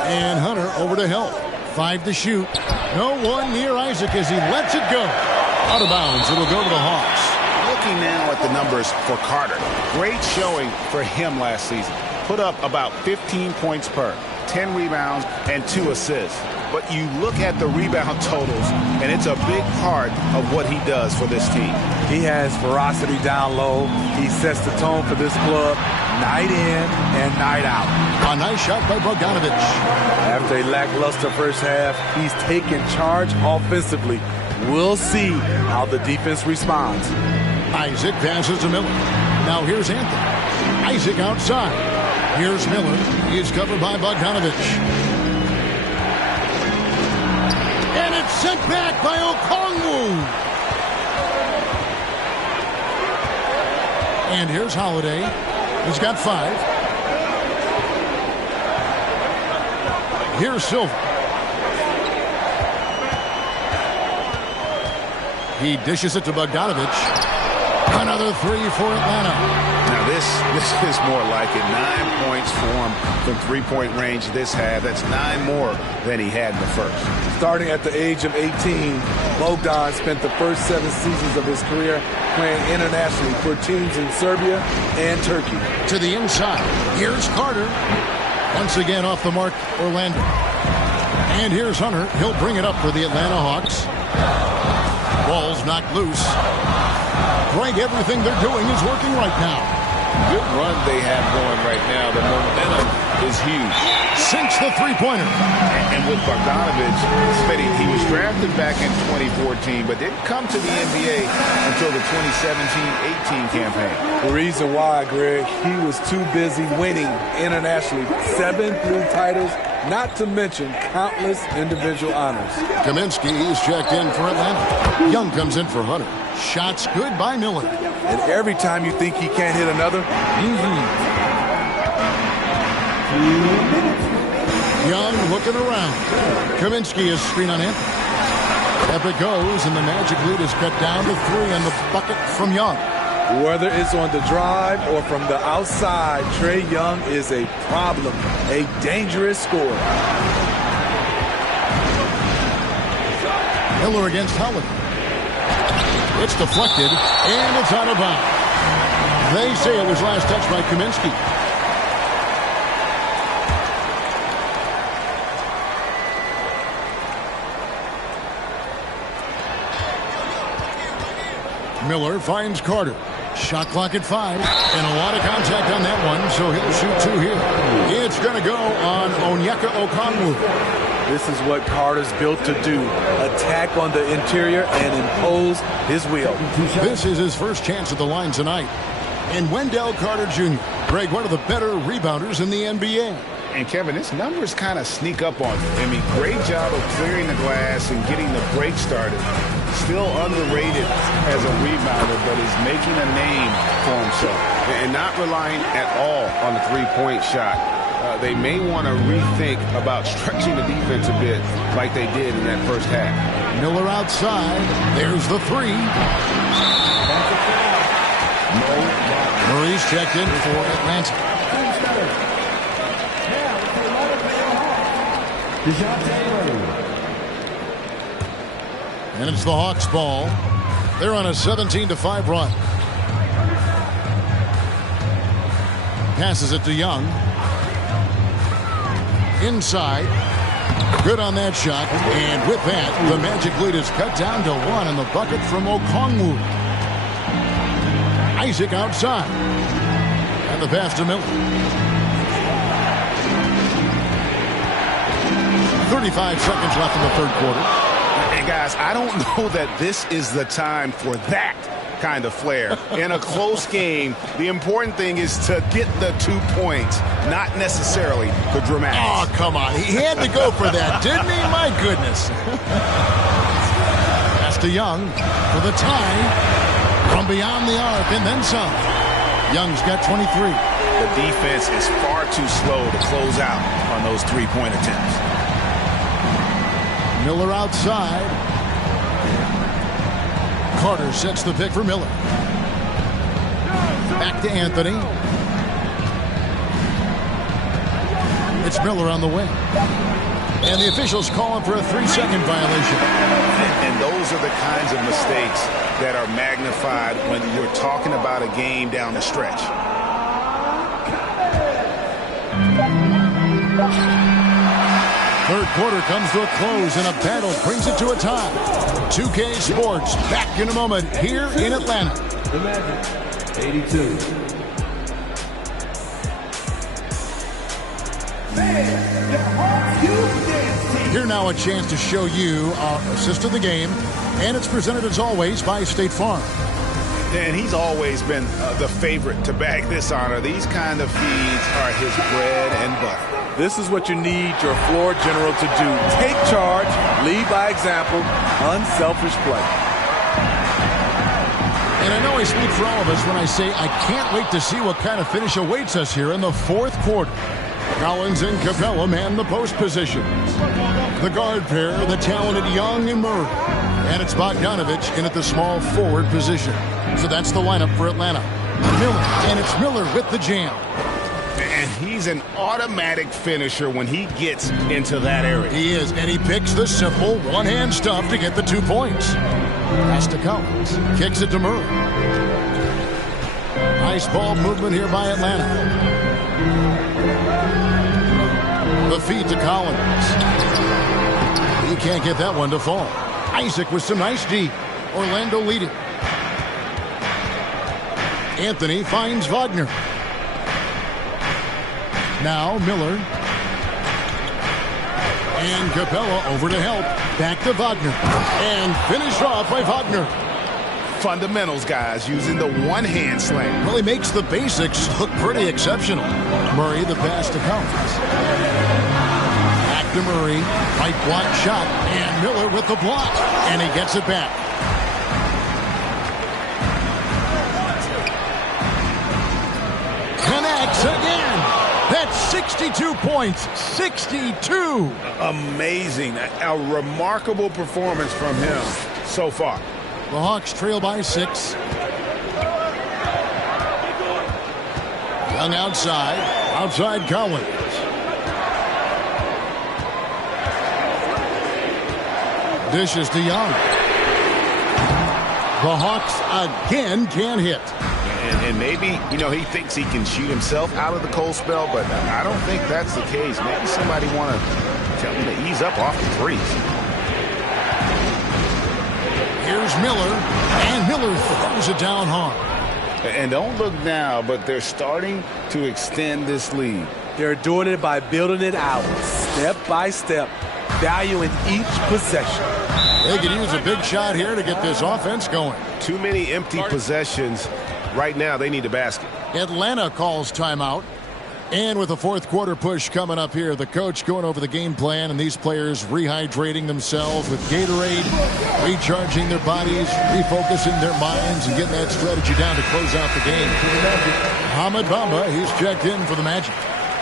And Hunter over to help. 5 to shoot. No one near Isaac as he lets it go. Out of bounds. It'll go to the Hawks. Looking now at the numbers for Carter. Great showing for him last season. Put up about 15 points per. 10 rebounds and 2 assists. But you look at the rebound totals, and it's a big part of what he does for this team. He has ferocity down low. He sets the tone for this club night in and night out. A nice shot by Bogdanovic. After a lackluster first half, he's taken charge offensively. We'll see how the defense responds. Isaac passes to Miller. Now here's Anthony. Isaac outside. Here's Miller. He's covered by Bogdanovic. And it's sent back by Okongwu. And here's Holiday. He's got 5. Here's Silva. He dishes it to Bogdanovic. Another 3 for Atlanta. Now this is more like it. 9 points for him from three-point range this half. That's 9 more than he had in the first. Starting at the age of 18, Bogdan spent the first 7 seasons of his career playing internationally for teams in Serbia and Turkey. To the inside. Here's Carter. Once again off the mark, Orlando. And here's Hunter. He'll bring it up for the Atlanta Hawks. Ball's knocked loose. Greg, everything they're doing is working right now. Good run they have going right now. The momentum is huge. Sinks the three-pointer. And with Bogdanovic, he was drafted back in 2014, but didn't come to the NBA until the 2017-18 campaign. The reason why, Greg, he was too busy winning internationally. 7 blue titles, not to mention countless individual honors. Kaminsky is checked in for Atlanta. Young comes in for Hunter. Shots good by Miller. And every time you think he can't hit another, Young looking around. Kaminsky is screen on him. Up it goes, and the Magic lead is cut down to 3 on the bucket from Young. Whether it's on the drive or from the outside, Trae Young is a problem, a dangerous scorer. Miller against Holland. It's deflected, and it's out of bounds. They say it was last touched by Kaminsky. Miller finds Carter. Shot clock at 5, and a lot of contact on that one, so he'll shoot 2 here. It's going to go on Onyeka Okongwu. This is what Carter's built to do. Attack on the interior and impose his will. This is his first chance at the line tonight. And Wendell Carter Jr. Greg, one of the better rebounders in the NBA. And Kevin, his numbers kind of sneak up on you. I mean, great job of clearing the glass and getting the break started. Still underrated as a rebounder, but is making a name for himself. And not relying at all on the three-point shot. They may want to rethink about stretching the defense a bit like they did in that first half. Miller outside. There's the 3. Murray's checked in for Atlanta. And it's the Hawks' ball. They're on a 17-5 run. Passes it to Young. Inside. Good on that shot. And with that, the Magic lead is cut down to 1 in the bucket from Okongwu. Isaac outside. And the pass to Miller. 35 seconds left in the third quarter. And guys, I don't know that this is the time for that kind of flair. In a close game, the important thing is to get the 2 points, not necessarily the dramatics. Oh, come on. He had to go for that, didn't he? My goodness. Pass to Young for the tie from beyond the arc and then some. Young's got 23. The defense is far too slow to close out on those three-point attempts. Miller outside. Carter sets the pick for Miller. Back to Anthony. It's Miller on the wing. And the officials calling for a 3-second violation. And those are the kinds of mistakes that are magnified when you're talking about a game down the stretch. Third quarter comes to a close, and a battle brings it to a tie. 2K Sports back in a moment here in Atlanta. The Magic, 82. Here now a chance to show you our assist of the game, and it's presented as always by State Farm. And he's always been the favorite to bag this honor. These kind of feeds are his bread and butter. This is what you need your floor general to do. Take charge, lead by example, unselfish play. And I know I speak for all of us when I say I can't wait to see what kind of finish awaits us here in the fourth quarter. Collins and Capella man the post positions. The guard pair, the talented Young and Murray. And it's Bogdanovich in at the small forward position. So that's the lineup for Atlanta. Miller, and it's Miller with the jam. And he's an automatic finisher when he gets into that area. He is, and he picks the simple one-hand stuff to get the 2 points. Pass to Collins. Kicks it to Murray. Nice ball movement here by Atlanta. The feed to Collins. He can't get that one to fall. Isaac with some nice D. Orlando leading. Anthony finds Wagner. Now Miller. And Capella over to help. Back to Wagner. And finished off by Wagner. Fundamentals, guys, using the one-hand slam. Well, he makes the basics look pretty exceptional. Murray the pass to Collins. Back to Murray. Right block shot. And Miller with the block. And he gets it back. Connects again. That's 62 points. 62. Amazing. A remarkable performance from him so far. The Hawks trail by 6. Young outside. Outside Collins. Dishes to Young. The Hawks again can't hit. And maybe, he thinks he can shoot himself out of the cold spell, but I don't think that's the case. Maybe somebody want to tell him to ease up off the threes. Here's Miller, and Miller throws it down hard. And don't look now, but they're starting to extend this lead. They're doing it by building it out, step by step, valuing each possession. They could use a big shot here to get this offense going. Too many empty possessions. Right now, they need a basket. Atlanta calls timeout. And with the fourth quarter push coming up here, the coach going over the game plan and these players rehydrating themselves with Gatorade, recharging their bodies, refocusing their minds, and getting that strategy down to close out the game. Hamid Bamba, he's checked in for the Magic.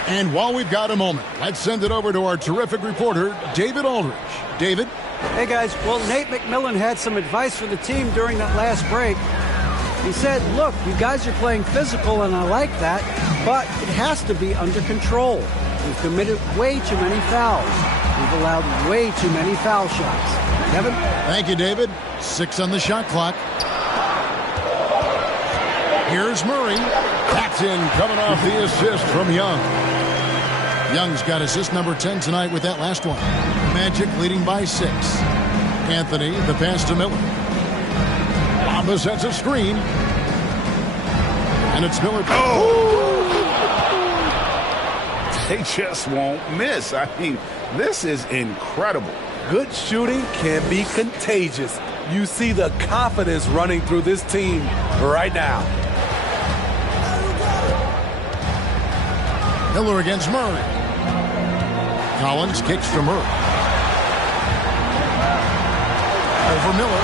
And while we've got a moment, let's send it over to our terrific reporter, David Aldridge. David? Hey, guys. Well, Nate McMillan had some advice for the team during that last break. He said, look, you guys are playing physical, and I like that, but it has to be under control. We've committed way too many fouls. We've allowed way too many foul shots. Kevin? Thank you, David. 6 on the shot clock. Here's Murray. That's in, coming off the assist from Young. Young's got assist number 10 tonight with that last one. Magic leading by 6. Anthony, the pass to Miller. Bamba sets a screen. And it's Miller. Oh! They just won't miss. I mean, this is incredible. Good shooting can be contagious. You see the confidence running through this team right now. Miller against Murray. Collins kicks to Murray. Over Miller.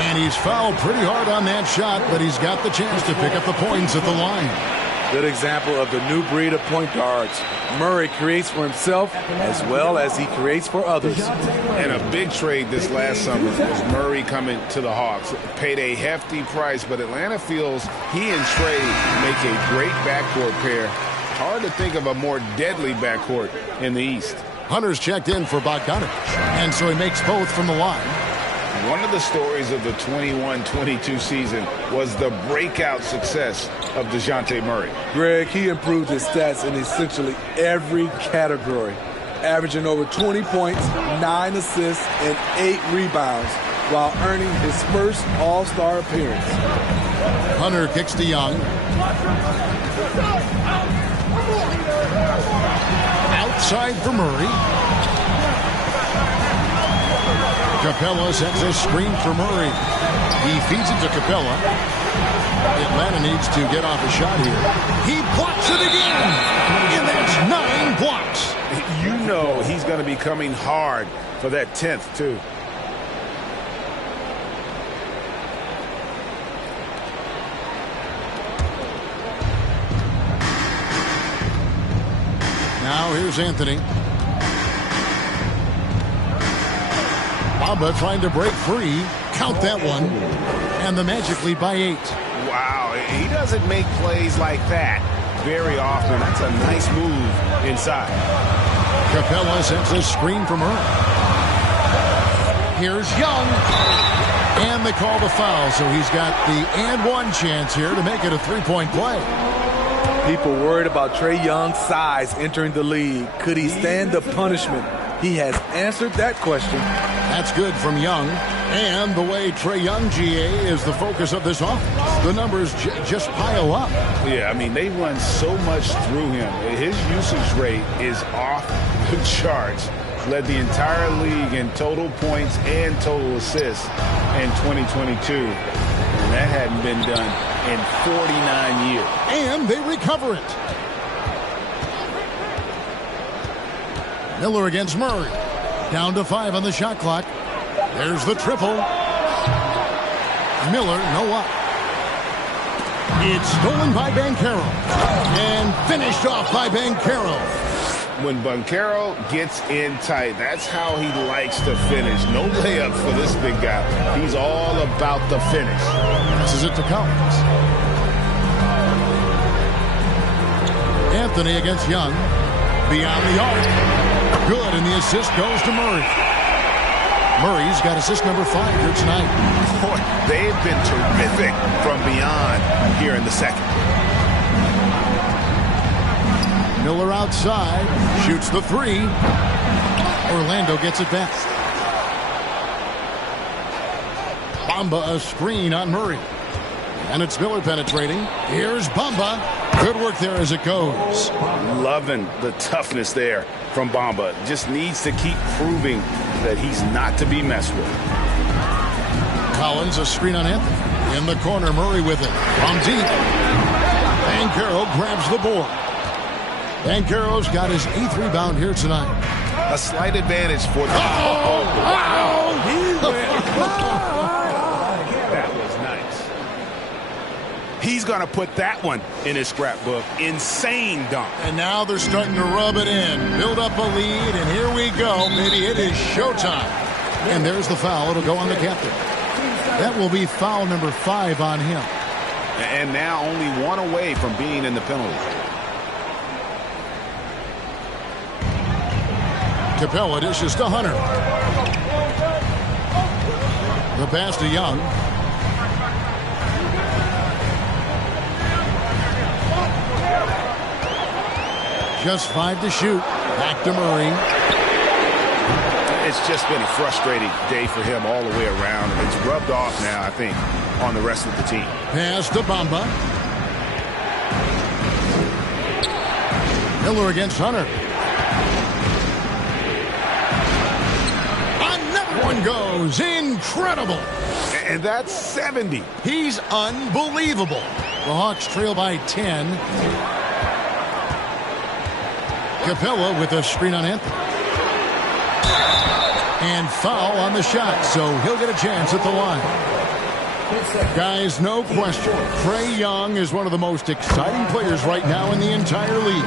And he's fouled pretty hard on that shot, but he's got the chance to pick up the points at the line. Good example of the new breed of point guards. Murray creates for himself as well as he creates for others. And a big trade this last summer was Murray coming to the Hawks. Paid a hefty price, but Atlanta feels he and Trey make a great backcourt pair. Hard to think of a more deadly backcourt in the East. Hunter's checked in for Bogdanovich, and so he makes both from the line. One of the stories of the 21-22 season was the breakout success of DeJounte Murray. Greg, he improved his stats in essentially every category, averaging over 20 points, 9 assists, and 8 rebounds, while earning his first All-Star appearance. Hunter kicks to Young. Outside for Murray. Capella sets a screen for Murray. He feeds it to Capella. Atlanta needs to get off a shot here. He blocks it again. And that's 9 blocks. You know he's going to be coming hard for that 10th, too. Now here's Anthony. Bamba trying to break free. Count that one. And the Magic lead by 8. Wow, he doesn't make plays like that very often. That's a nice move inside. Capella sends a screen from her. Here's Young. And they call the foul, so he's got the and one chance here to make it a three-point play. People worried about Trae Young's size entering the league. Could he stand the punishment? He has answered that question. That's good from Young. And the way Trae Young, GA, is the focus of this offense. The numbers just pile up. Yeah, I mean, they run so much through him. His usage rate is off the charts. Led the entire league in total points and total assists in 2022. And that hadn't been done in 49 years. And they recover it. Miller against Murray. Down to 5 on the shot clock. There's the triple. Miller, no up. It's stolen by Banchero. And finished off by Banchero. When Banchero gets in tight, that's how he likes to finish. No layup for this big guy. He's all about the finish. Passes it to Collins. Anthony against Young. Beyond the arc. Good, and the assist goes to Murray. Murray's got assist number 5 here tonight. Boy, they've been terrific from beyond here in the second. Miller outside, shoots the 3. Orlando gets it back. Bamba a screen on Murray. And it's Miller penetrating. Here's Bamba. Good work there as it goes. Loving the toughness there from Bamba. Just needs to keep proving that he's not to be messed with. Collins a screen on Anthony. In the corner, Murray with it. From deep. Banchero grabs the board. Banchero's got his 8th rebound here tonight. A slight advantage for the... That was nice. He's going to put that one in his scrapbook. Insane dunk. And now they're starting to rub it in. Build up a lead, and here we go. Maybe it is showtime. And there's the foul. It'll go on the captain. That will be foul number 5 on him. And now only 1 away from being in the penalty. Capella dishes to Hunter. The pass to Young. Just 5 to shoot. Back to Murray. It's just been a frustrating day for him all the way around. It's rubbed off now, I think, on the rest of the team. Pass to Bamba. Miller against Hunter. Another one goes. Incredible. And that's 70. He's unbelievable. The Hawks trail by 10. Capella with a screen on Anthony. And foul on the shot, so he'll get a chance at the line. Guys, no question, Trae Young is one of the most exciting players right now in the entire league.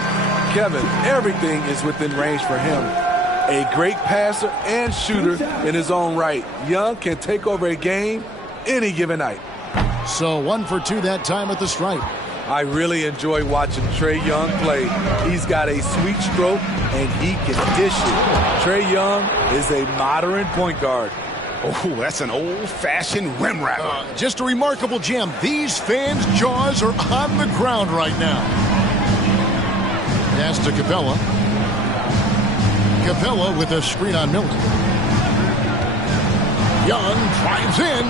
Kevin, everything is within range for him. A great passer and shooter in his own right. Young can take over a game any given night. So 1 for 2 that time at the stripe. I really enjoy watching Trae Young play. He's got a sweet stroke, and he can dish it. Trae Young is a modern point guard. Oh, that's an old-fashioned rim rapper. Just a remarkable gem. These fans' jaws are on the ground right now. Pass to Capella. Capella with a screen on Miller. Young drives in.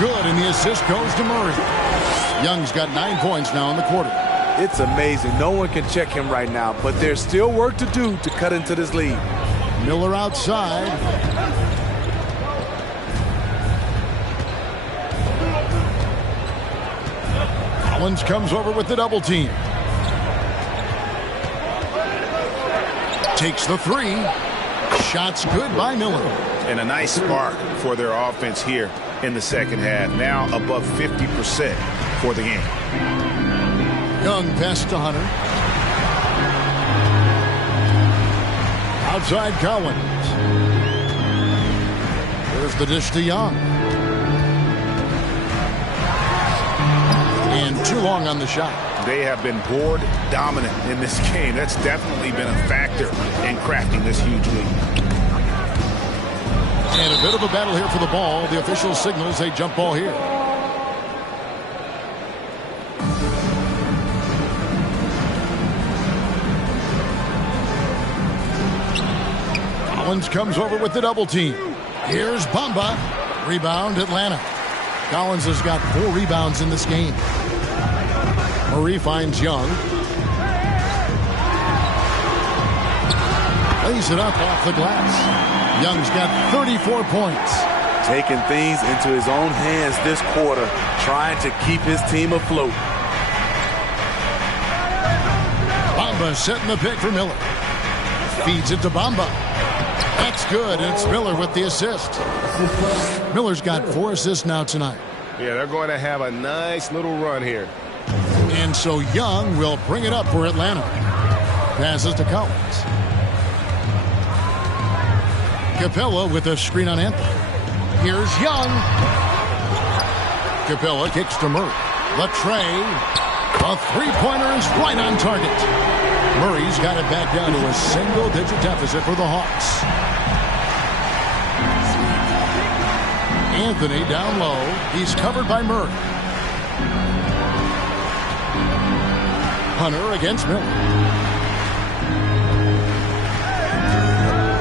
Good, and the assist goes to Murray. Young's got 9 points now in the quarter. It's amazing. No one can check him right now, but there's still work to do to cut into this lead. Miller outside. Collins comes over with the double team. Takes the 3. Shots good by Miller. And a nice spark for their offense here in the second half. Now above 50% for the game. Young pass to Hunter. Outside Collins. There's the dish to Young. And too long on the shot. They have been board dominant in this game. That's definitely been a factor in crafting this huge lead. And a bit of a battle here for the ball. The official signals a jump ball here. Collins comes over with the double team. Here's Bamba. Rebound, Atlanta. Collins has got 4 rebounds in this game. Murray finds Young. Lays it up off the glass. Young's got 34 points. Taking things into his own hands this quarter, trying to keep his team afloat. Bamba setting the pick for Miller. Feeds it to Bamba. That's good, and it's Miller with the assist. Miller's got 4 assists now tonight. Yeah, they're going to have a nice little run here. And so Young will bring it up for Atlanta. Passes to Collins. Capella with a screen on Anthony. Here's Young. Capella kicks to Murray. The tray. A 3-pointer is right on target. Murray's got it back down to a single-digit deficit for the Hawks. Anthony down low. He's covered by Murray. Hunter against Miller.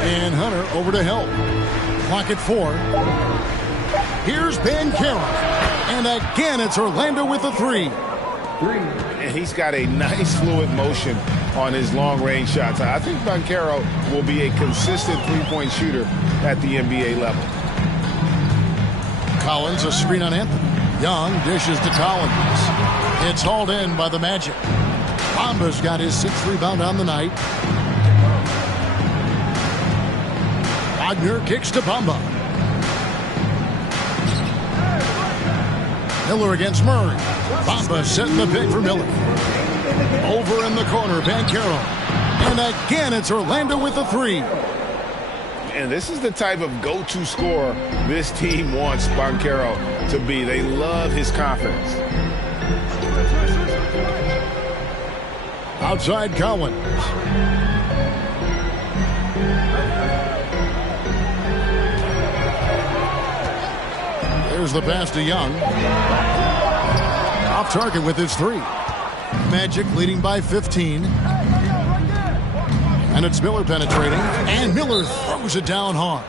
And Hunter over to help. Clock at 4. Here's Bankero. And again, it's Orlando with the 3. And he's got a nice fluid motion on his long-range shots. I think Bankero will be a consistent three-point shooter at the NBA level. Collins, a screen on Anthony. Young dishes to Collins. It's hauled in by the Magic. Bamba's got his 6th rebound on the night. Wagner kicks to Bamba. Miller against Murray. Bamba setting the pick for Miller. Over in the corner, Bankero. And again, it's Orlando with the 3. And this is the type of go-to scorer this team wants Bankero to be. They love his confidence. Outside Collins. There's the pass to Young. Off target with his 3. Magic leading by 15. And it's Miller penetrating. And Miller throws it down hard.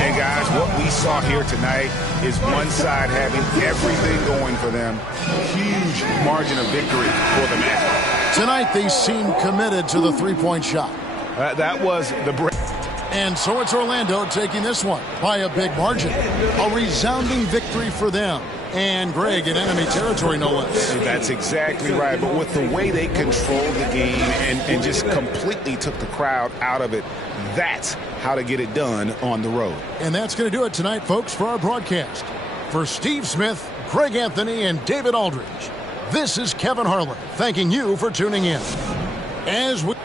And guys, what we saw here tonight is one side having everything going for them. Huge margin of victory for the Magic. Tonight they seem committed to the three-point shot. That was the break. And so it's Orlando taking this one by a big margin. A resounding victory for them. And Greg in enemy territory, no less. That's exactly right. But with the way they controlled the game and just completely took the crowd out of it, that's how to get it done on the road. And that's going to do it tonight, folks, for our broadcast. For Steve Smith, Greg Anthony, and David Aldridge, this is Kevin Harlan thanking you for tuning in. As we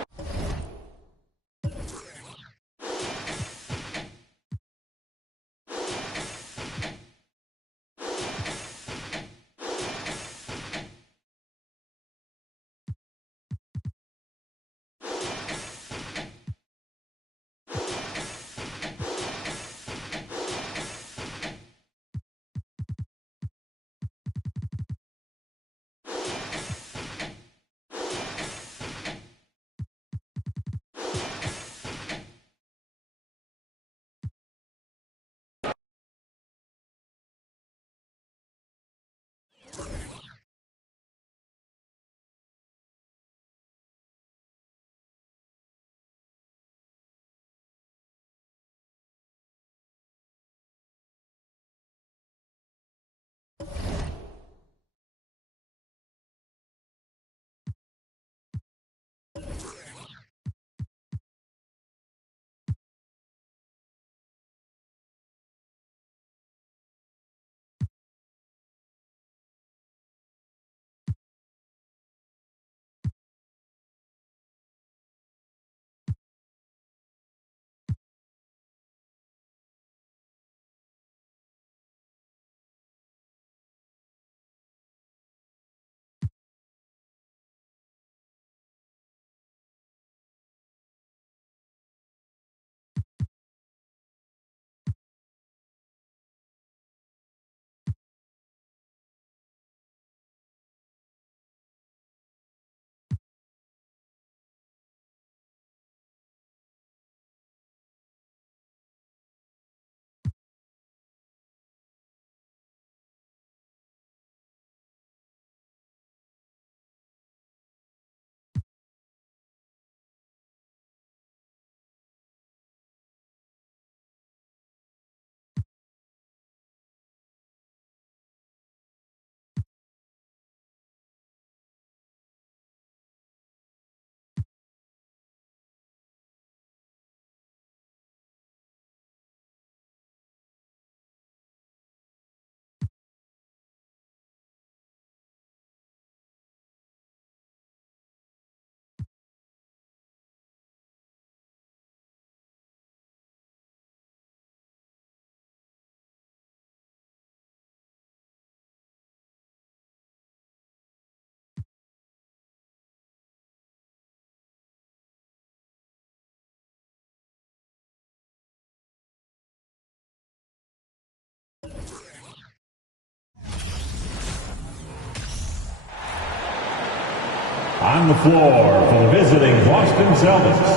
On the floor for the visiting Boston Celtics.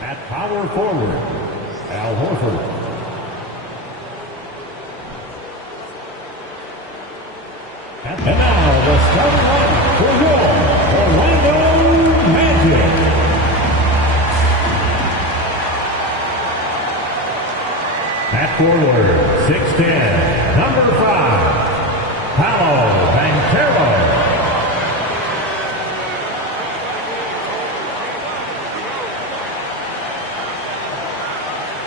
At power forward, Al Horford. And now the starting lineup for your Orlando Magic. At forward, 6'10", number 5, Paolo Banchero.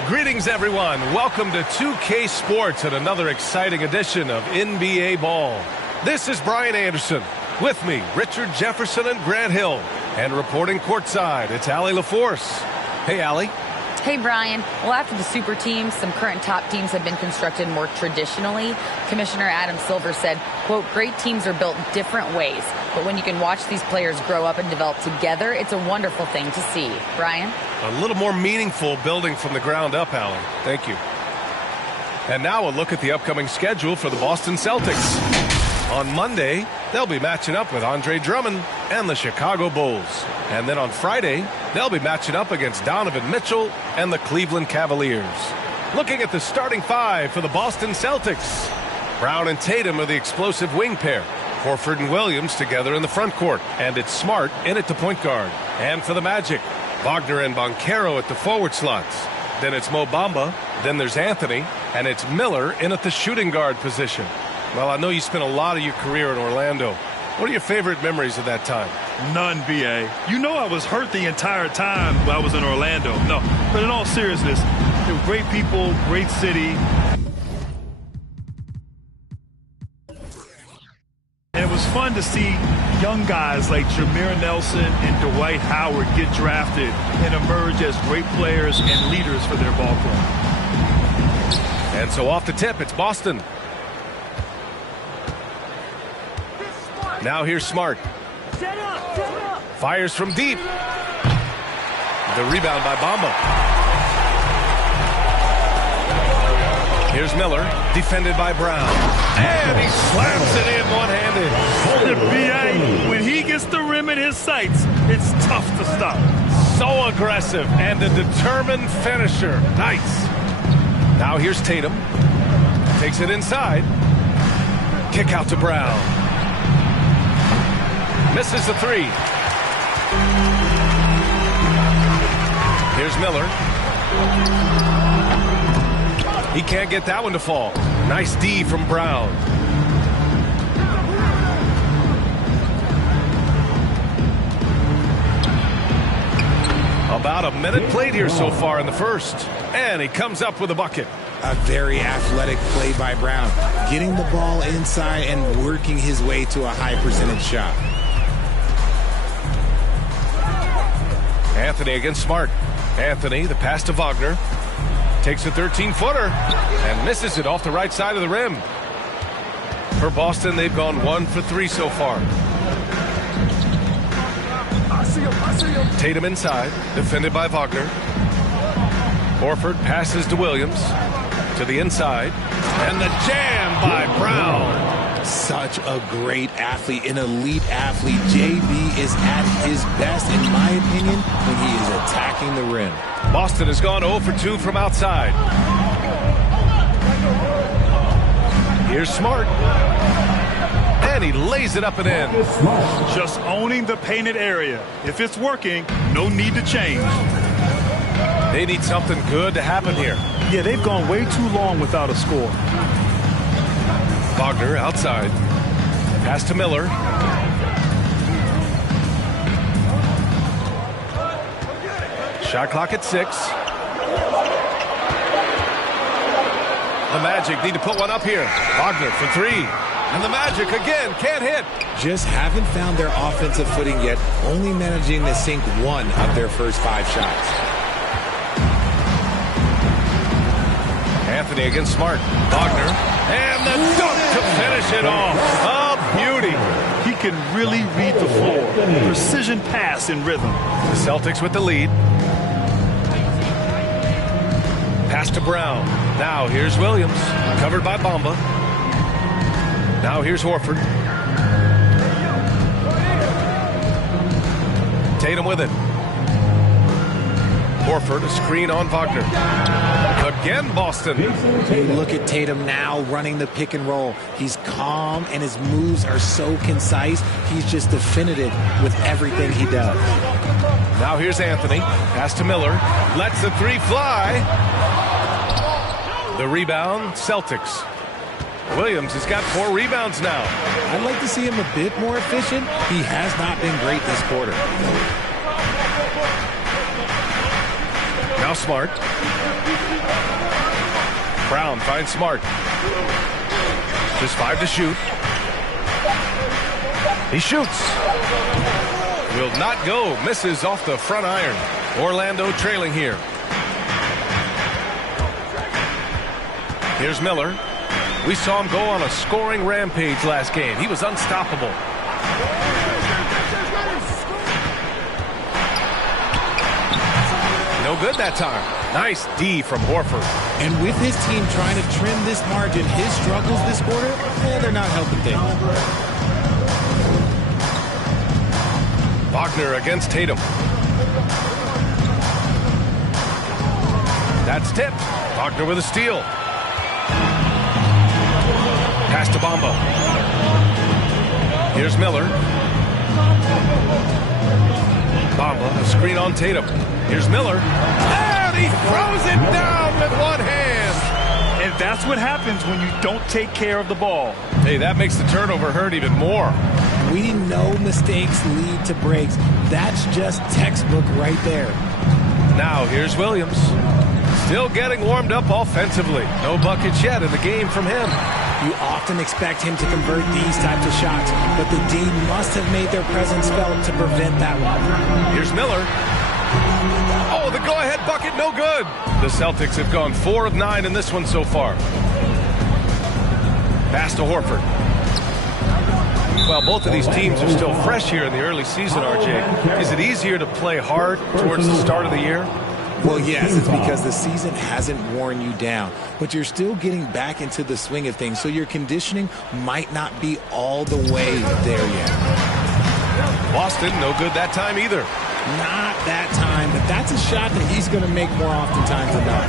Greetings, everyone. Welcome to 2K Sports and another exciting edition of NBA Ball. This is Brian Anderson. With me, Richard Jefferson and Grant Hill. And reporting courtside, it's Allie LaForce. Hey, Allie. Hey, Brian. Well, after the super teams, some current top teams have been constructed more traditionally. Commissioner Adam Silver said, quote, great teams are built different ways, but when you can watch these players grow up and develop together, it's a wonderful thing to see. Brian? A little more meaningful building from the ground up, Allie. Thank you. And now a look at the upcoming schedule for the Boston Celtics. On Monday, they'll be matching up with Andre Drummond and the Chicago Bulls. And then on Friday, they'll be matching up against Donovan Mitchell and the Cleveland Cavaliers. Looking at the starting five for the Boston Celtics. Brown and Tatum are the explosive wing pair. Horford and Williams together in the front court. And it's Smart in at the point guard. And for the Magic, Wagner and Banchero at the forward slots. Then it's Mo Bamba. Then there's Anthony. And it's Miller in at the shooting guard position. Well, I know you spent a lot of your career in Orlando. What are your favorite memories of that time? None, B.A. You know I was hurt the entire time while I was in Orlando. No, but in all seriousness, they were great people, great city. And it was fun to see young guys like Jameer Nelson and Dwight Howard get drafted and emerge as great players and leaders for their ball club. And so off the tip, it's Boston. Now here's Smart. Fires from deep. The rebound by Bamba. Here's Miller, defended by Brown. And he slams it in one-handed. B.A., when he gets the rim in his sights, it's tough to stop. So aggressive and a determined finisher. Nice. Now here's Tatum. Takes it inside. Kick out to Brown. Misses the three. Here's Miller. He can't get that one to fall. Nice D from Brown. About a minute played here so far in the first. And he comes up with a bucket. A very athletic play by Brown. Getting the ball inside and working his way to a high percentage shot. Anthony against Smart. Anthony, the pass to Wagner. Takes a 13-footer and misses it off the right side of the rim. For Boston, they've gone 1 for 3 so far. Tatum inside, defended by Wagner. Horford passes to Williams. To the inside. And the jam by Brown. Such a great athlete, an elite athlete. JB is at his best, in my opinion, when he is attacking the rim. Boston has gone 0 for 2 from outside. Here's Smart. And he lays it up and in. Just owning the painted area. If it's working, no need to change. They need something good to happen here. Yeah, they've gone way too long without a score. Wagner outside. Pass to Miller. Shot clock at 6. The Magic need to put one up here. Wagner for 3. And the Magic again can't hit. Just haven't found their offensive footing yet, only managing to sink 1 of their first 5 shots. Anthony against Smart. Wagner. And the dunk to finish it off. A beauty. He can really read the floor. Precision pass in rhythm. The Celtics with the lead. Pass to Brown. Now here's Williams. Covered by Bamba. Now here's Horford. Tatum with it. Horford, a screen on Wagner. Again, Boston. Hey, look at Tatum now running the pick and roll. He's calm and his moves are so concise. He's just definitive with everything he does. Now here's Anthony. Pass to Miller. Lets the three fly. The rebound, Celtics. Williams has got 4 rebounds now. I'd like to see him a bit more efficient. He has not been great this quarter. Now Smart. Brown finds Smart. Just 5 to shoot. He shoots. Will not go. Misses off the front iron. Orlando trailing here. Here's Miller. We saw him go on a scoring rampage last game. He was unstoppable. No good that time. Nice D from Horford. And with his team trying to trim this margin, his struggles this quarter, they're not helping things. Wagner against Tatum. That's tipped. Wagner with a steal. Pass to Bamba. Here's Miller. Bamba, a screen on Tatum. Here's Miller. And he throws it down with one hand. And that's what happens when you don't take care of the ball. Hey, that makes the turnover hurt even more. We know mistakes lead to breaks. That's just textbook right there. Now here's Williams. Still getting warmed up offensively. No buckets yet in the game from him. You often expect him to convert these types of shots, but the D must have made their presence felt to prevent that one. Here's Miller. Oh, the go-ahead bucket, no good. The Celtics have gone 4 of 9 in this one so far. Pass to Horford. Well, both of these teams are still fresh here in the early season, RJ. Is it easier to play hard towards the start of the year? Well, yes, it's because the season hasn't worn you down, but you're still getting back into the swing of things, so your conditioning might not be all the way there yet. Boston, no good that time either. Not that time, but that's a shot that he's going to make more oftentimes than not.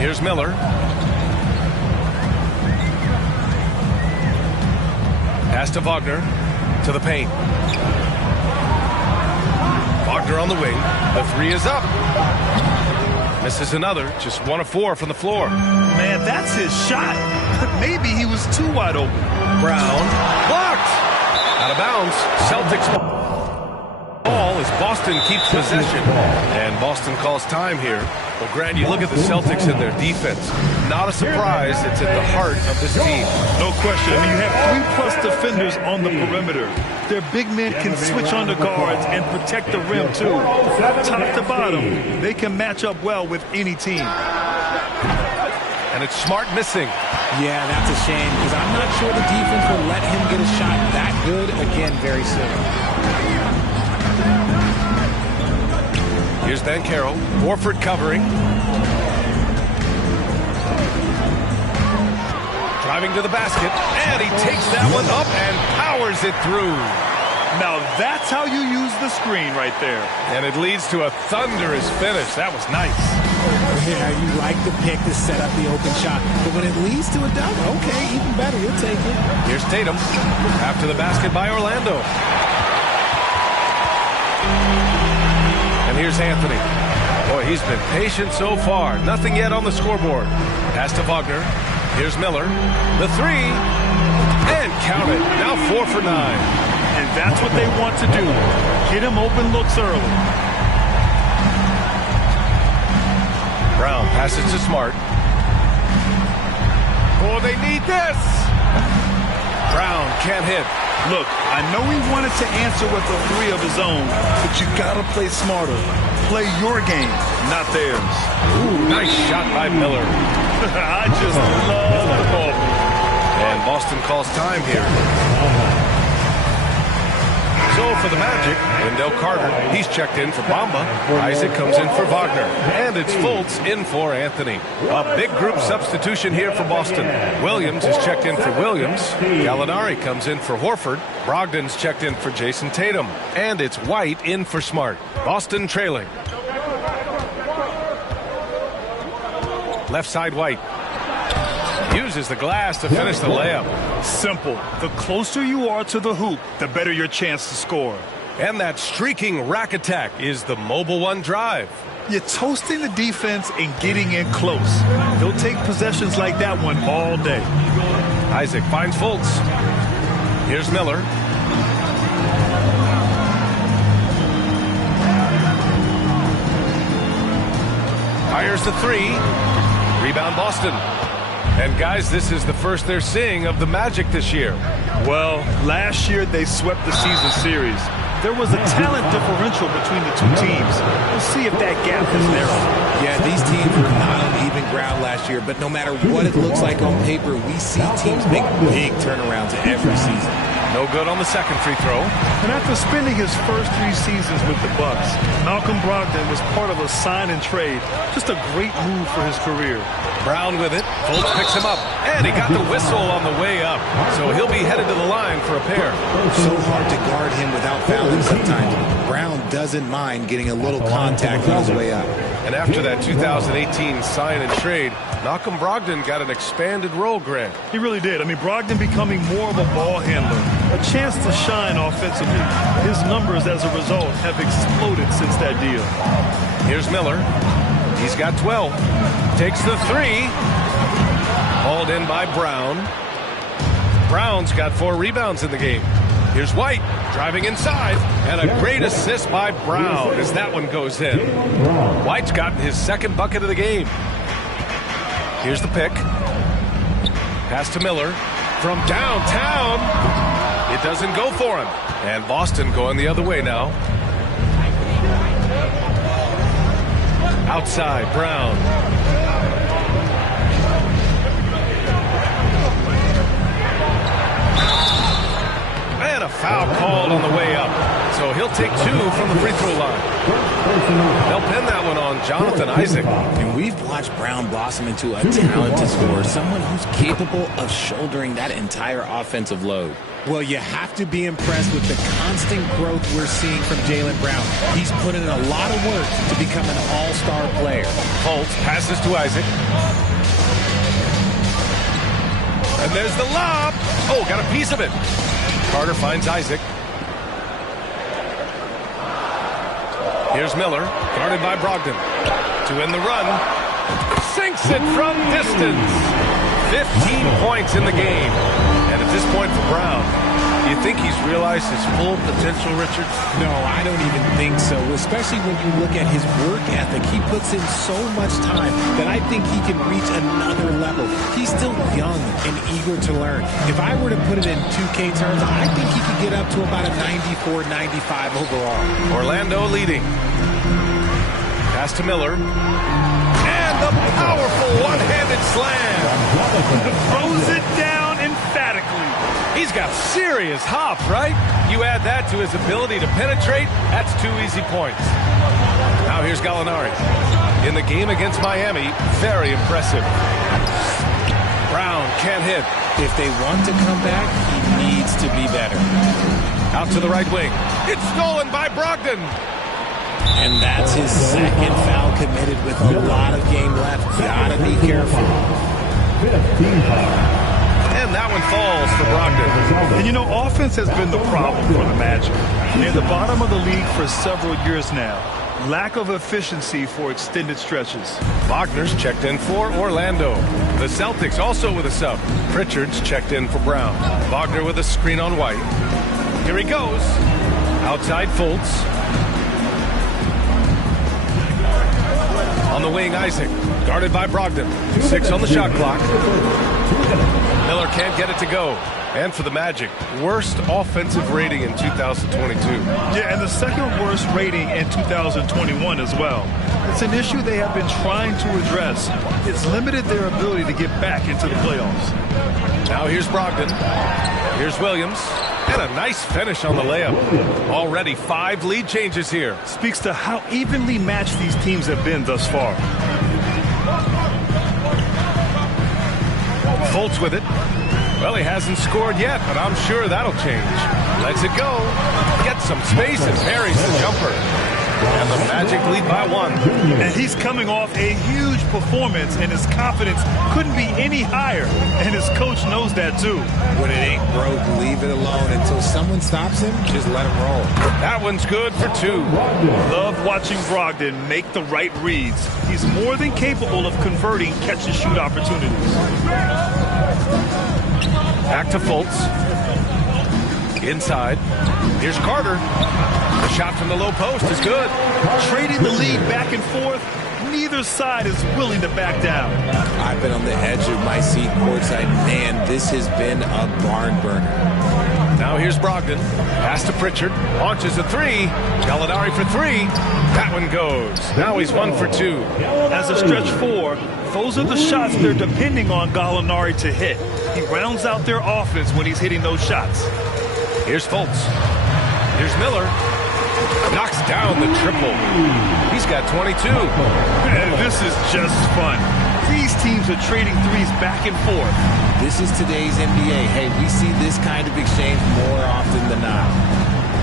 Here's Miller. Pass to Wagner, to the paint. Wagner on the wing. The three is up. Misses another. Just 1 of 4 from the floor. Man, that's his shot. But maybe he was too wide open. Brown. Blocked. Out of bounds. Celtics ball as Boston keeps possession. And Boston calls time here. Well, Grant, you look at the Celtics and their defense. Not a surprise. It's at the heart of this team. No question. I mean, you have 3+ defenders on the perimeter. Their big men can switch on the guards and protect the rim, too. Top to bottom, they can match up well with any team. And it's Smart missing. Yeah, that's a shame, because I'm not sure the defense will let him get a shot that good again very soon. Here's Banchero. Horford covering. Driving to the basket, and he takes that one up and powers it through. Now that's how you use the screen right there. And it leads to a thunderous finish. That was nice. Yeah, you like the pick to set up the open shot, but when it leads to a dunk, okay, even better, you'll take it. Here's Tatum. After the basket by Orlando. And here's Anthony. Boy, he's been patient so far. Nothing yet on the scoreboard. Pass to Wagner. Here's Miller. The three. And count it. Now 4 for 9. And that's what they want to do. Get him open looks early. Brown passes to Smart. Oh, they need this. Brown can't hit. Look, I know he wanted to answer with a 3 of his own, but you gotta play smarter. Play your game, not theirs. Ooh, nice shot by Miller. I just love the ball. And Boston calls time here. So So for the Magic, Wendell Carter, he's checked in for Bamba. Isaac comes in for Wagner. And it's Fultz in for Anthony. A big group substitution here for Boston. Williams is checked in for Williams. Gallinari comes in for Horford. Brogdon's checked in for Jason Tatum. And it's White in for Smart. Boston trailing. Left side White. Uses the glass to finish the layup. Simple. The closer you are to the hoop, the better your chance to score. And that streaking rack attack is the Mobile One drive. You're toasting the defense and getting in close. He'll take possessions like that one all day. Isaac finds Fultz. Here's Miller. Fires the three. Rebound Boston. And guys, this is the first they're seeing of the Magic this year. Well, last year they swept the season series. There was a talent differential between the two teams. We'll see if that gap is narrowed. Yeah, these teams were not on even ground last year, but no matter what it looks like on paper, we see teams make big turnarounds every season. No good on the second free throw. And after spending his first 3 seasons with the Bucks, Malcolm Brogdon was part of a sign and trade. Just a great move for his career. Brown with it. Fultz picks him up. And he got the whistle on the way up. So he'll be headed to the line for a pair. So hard to guard him without fouling sometimes. Brown doesn't mind getting a little contact on his way up. And after that 2018 sign and trade, Malcolm Brogdon got an expanded role, Grant. He really did. I mean, Brogdon becoming more of a ball handler, a chance to shine offensively. His numbers as a result have exploded since that deal. Here's Miller. He's got 12. Takes the three. Hauled in by Brown. Brown's got 4 rebounds in the game. Here's White driving inside. And a great assist by Brown as that one goes in. White's gotten his second bucket of the game. Here's the pick. Pass to Miller. From downtown. It doesn't go for him. And Boston going the other way now. Outside, Brown. And a foul called on the way up. So he'll take 2 from the free throw line. They'll pin that one on Jonathan Isaac. And we've watched Brown blossom into a talented scorer, someone who's capable of shouldering that entire offensive load. Well, you have to be impressed with the constant growth we're seeing from Jaylen Brown. He's put in a lot of work to become an all-star player. Fultz passes to Isaac. And there's the lob. Oh, got a piece of it. Carter finds Isaac. Here's Miller, guarded by Brogdon. To end the run. Sinks it from distance. 15 points in the game. And at this point for Brown, do you think he's realized his full potential, Richard? No, I don't even think so, especially when you look at his work ethic. He puts in so much time that I think he can reach another level. He's still young and eager to learn. If I were to put it in 2K terms, I think he could get up to about a 94, 95 overall. Orlando leading. Pass to Miller. And the powerful one-handed slam. Throws it down emphatically. He's got serious hop, right? You add that to his ability to penetrate, that's 2 easy points. Now here's Gallinari. In the game against Miami, very impressive. Brown can't hit. If they want to come back, he needs to be better. Out to the right wing. It's stolen by Brogdon. And that's his second foul committed with a lot of game left. Gotta be careful. And that one falls for Brogdon. And you know, offense has been the problem for the Magic. Near the bottom of the league for several years now. Lack of efficiency for extended stretches. Wagner's checked in for Orlando. The Celtics also with a sub. Pritchard's checked in for Brown. Wagner with a screen on White. Here he goes. Outside Fultz. On the wing, Isaac. Guarded by Brogdon. 6 on the shot clock. Miller can't get it to go. And for the Magic, worst offensive rating in 2022. Yeah, and the second worst rating in 2021 as well. It's an issue they have been trying to address. It's limited their ability to get back into the playoffs. Now here's Brogdon. Here's Williams. And a nice finish on the layup. Already 5 lead changes here. Speaks to how evenly matched these teams have been thus far. Fultz with it. Well, he hasn't scored yet, but I'm sure that'll change. Lets it go. Gets some space and parries the jumper. And the Magic lead by 1. And he's coming off a huge performance, and his confidence couldn't be any higher. And his coach knows that, too. When it ain't broke, leave it alone. Until someone stops him, just let him roll. That one's good for 2. Love watching Brogdon make the right reads. He's more than capable of converting catch-and-shoot opportunities. Back to Fultz. Inside. Here's Carter. The shot from the low post is good. Trading the lead back and forth, neither side is willing to back down. I've been on the edge of my seat courtside. Man, this has been a barn burner. Now here's Brogdon. Pass to Pritchard. Launches a 3. Gallinari for 3. That one goes. Now he's 1 for 2. As a stretch 4, those are the shots they're depending on Gallinari to hit. He rounds out their offense when he's hitting those shots. Here's Fultz. Here's Miller. Knocks down the triple. He's got 22. And this is just fun. These teams are trading threes back and forth. This is today's NBA. Hey, we see this kind of exchange more often than not.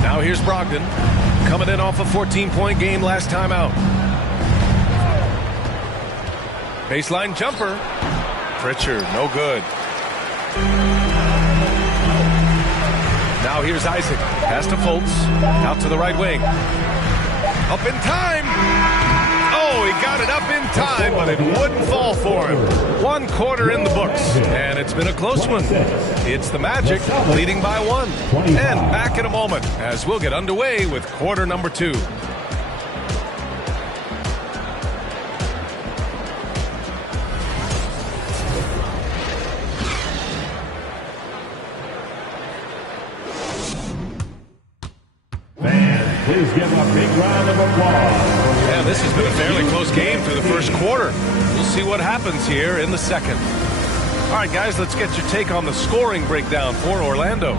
Now here's Brogdon. Coming in off a 14-point game last time out. Baseline jumper. Pritchard, no good. Now here's Isaac. Pass to Fultz. Out to the right wing. Up in time. Oh, he got it up in time, but it wouldn't fall for him. 1 quarter in the books, and it's been a close one. It's the Magic leading by 1. And back in a moment as we'll get underway with quarter number 2. Please give a big round of applause. Yeah, this has been a fairly close game through the first quarter. We'll see what happens here in the second. All right, guys, let's get your take on the scoring breakdown for Orlando.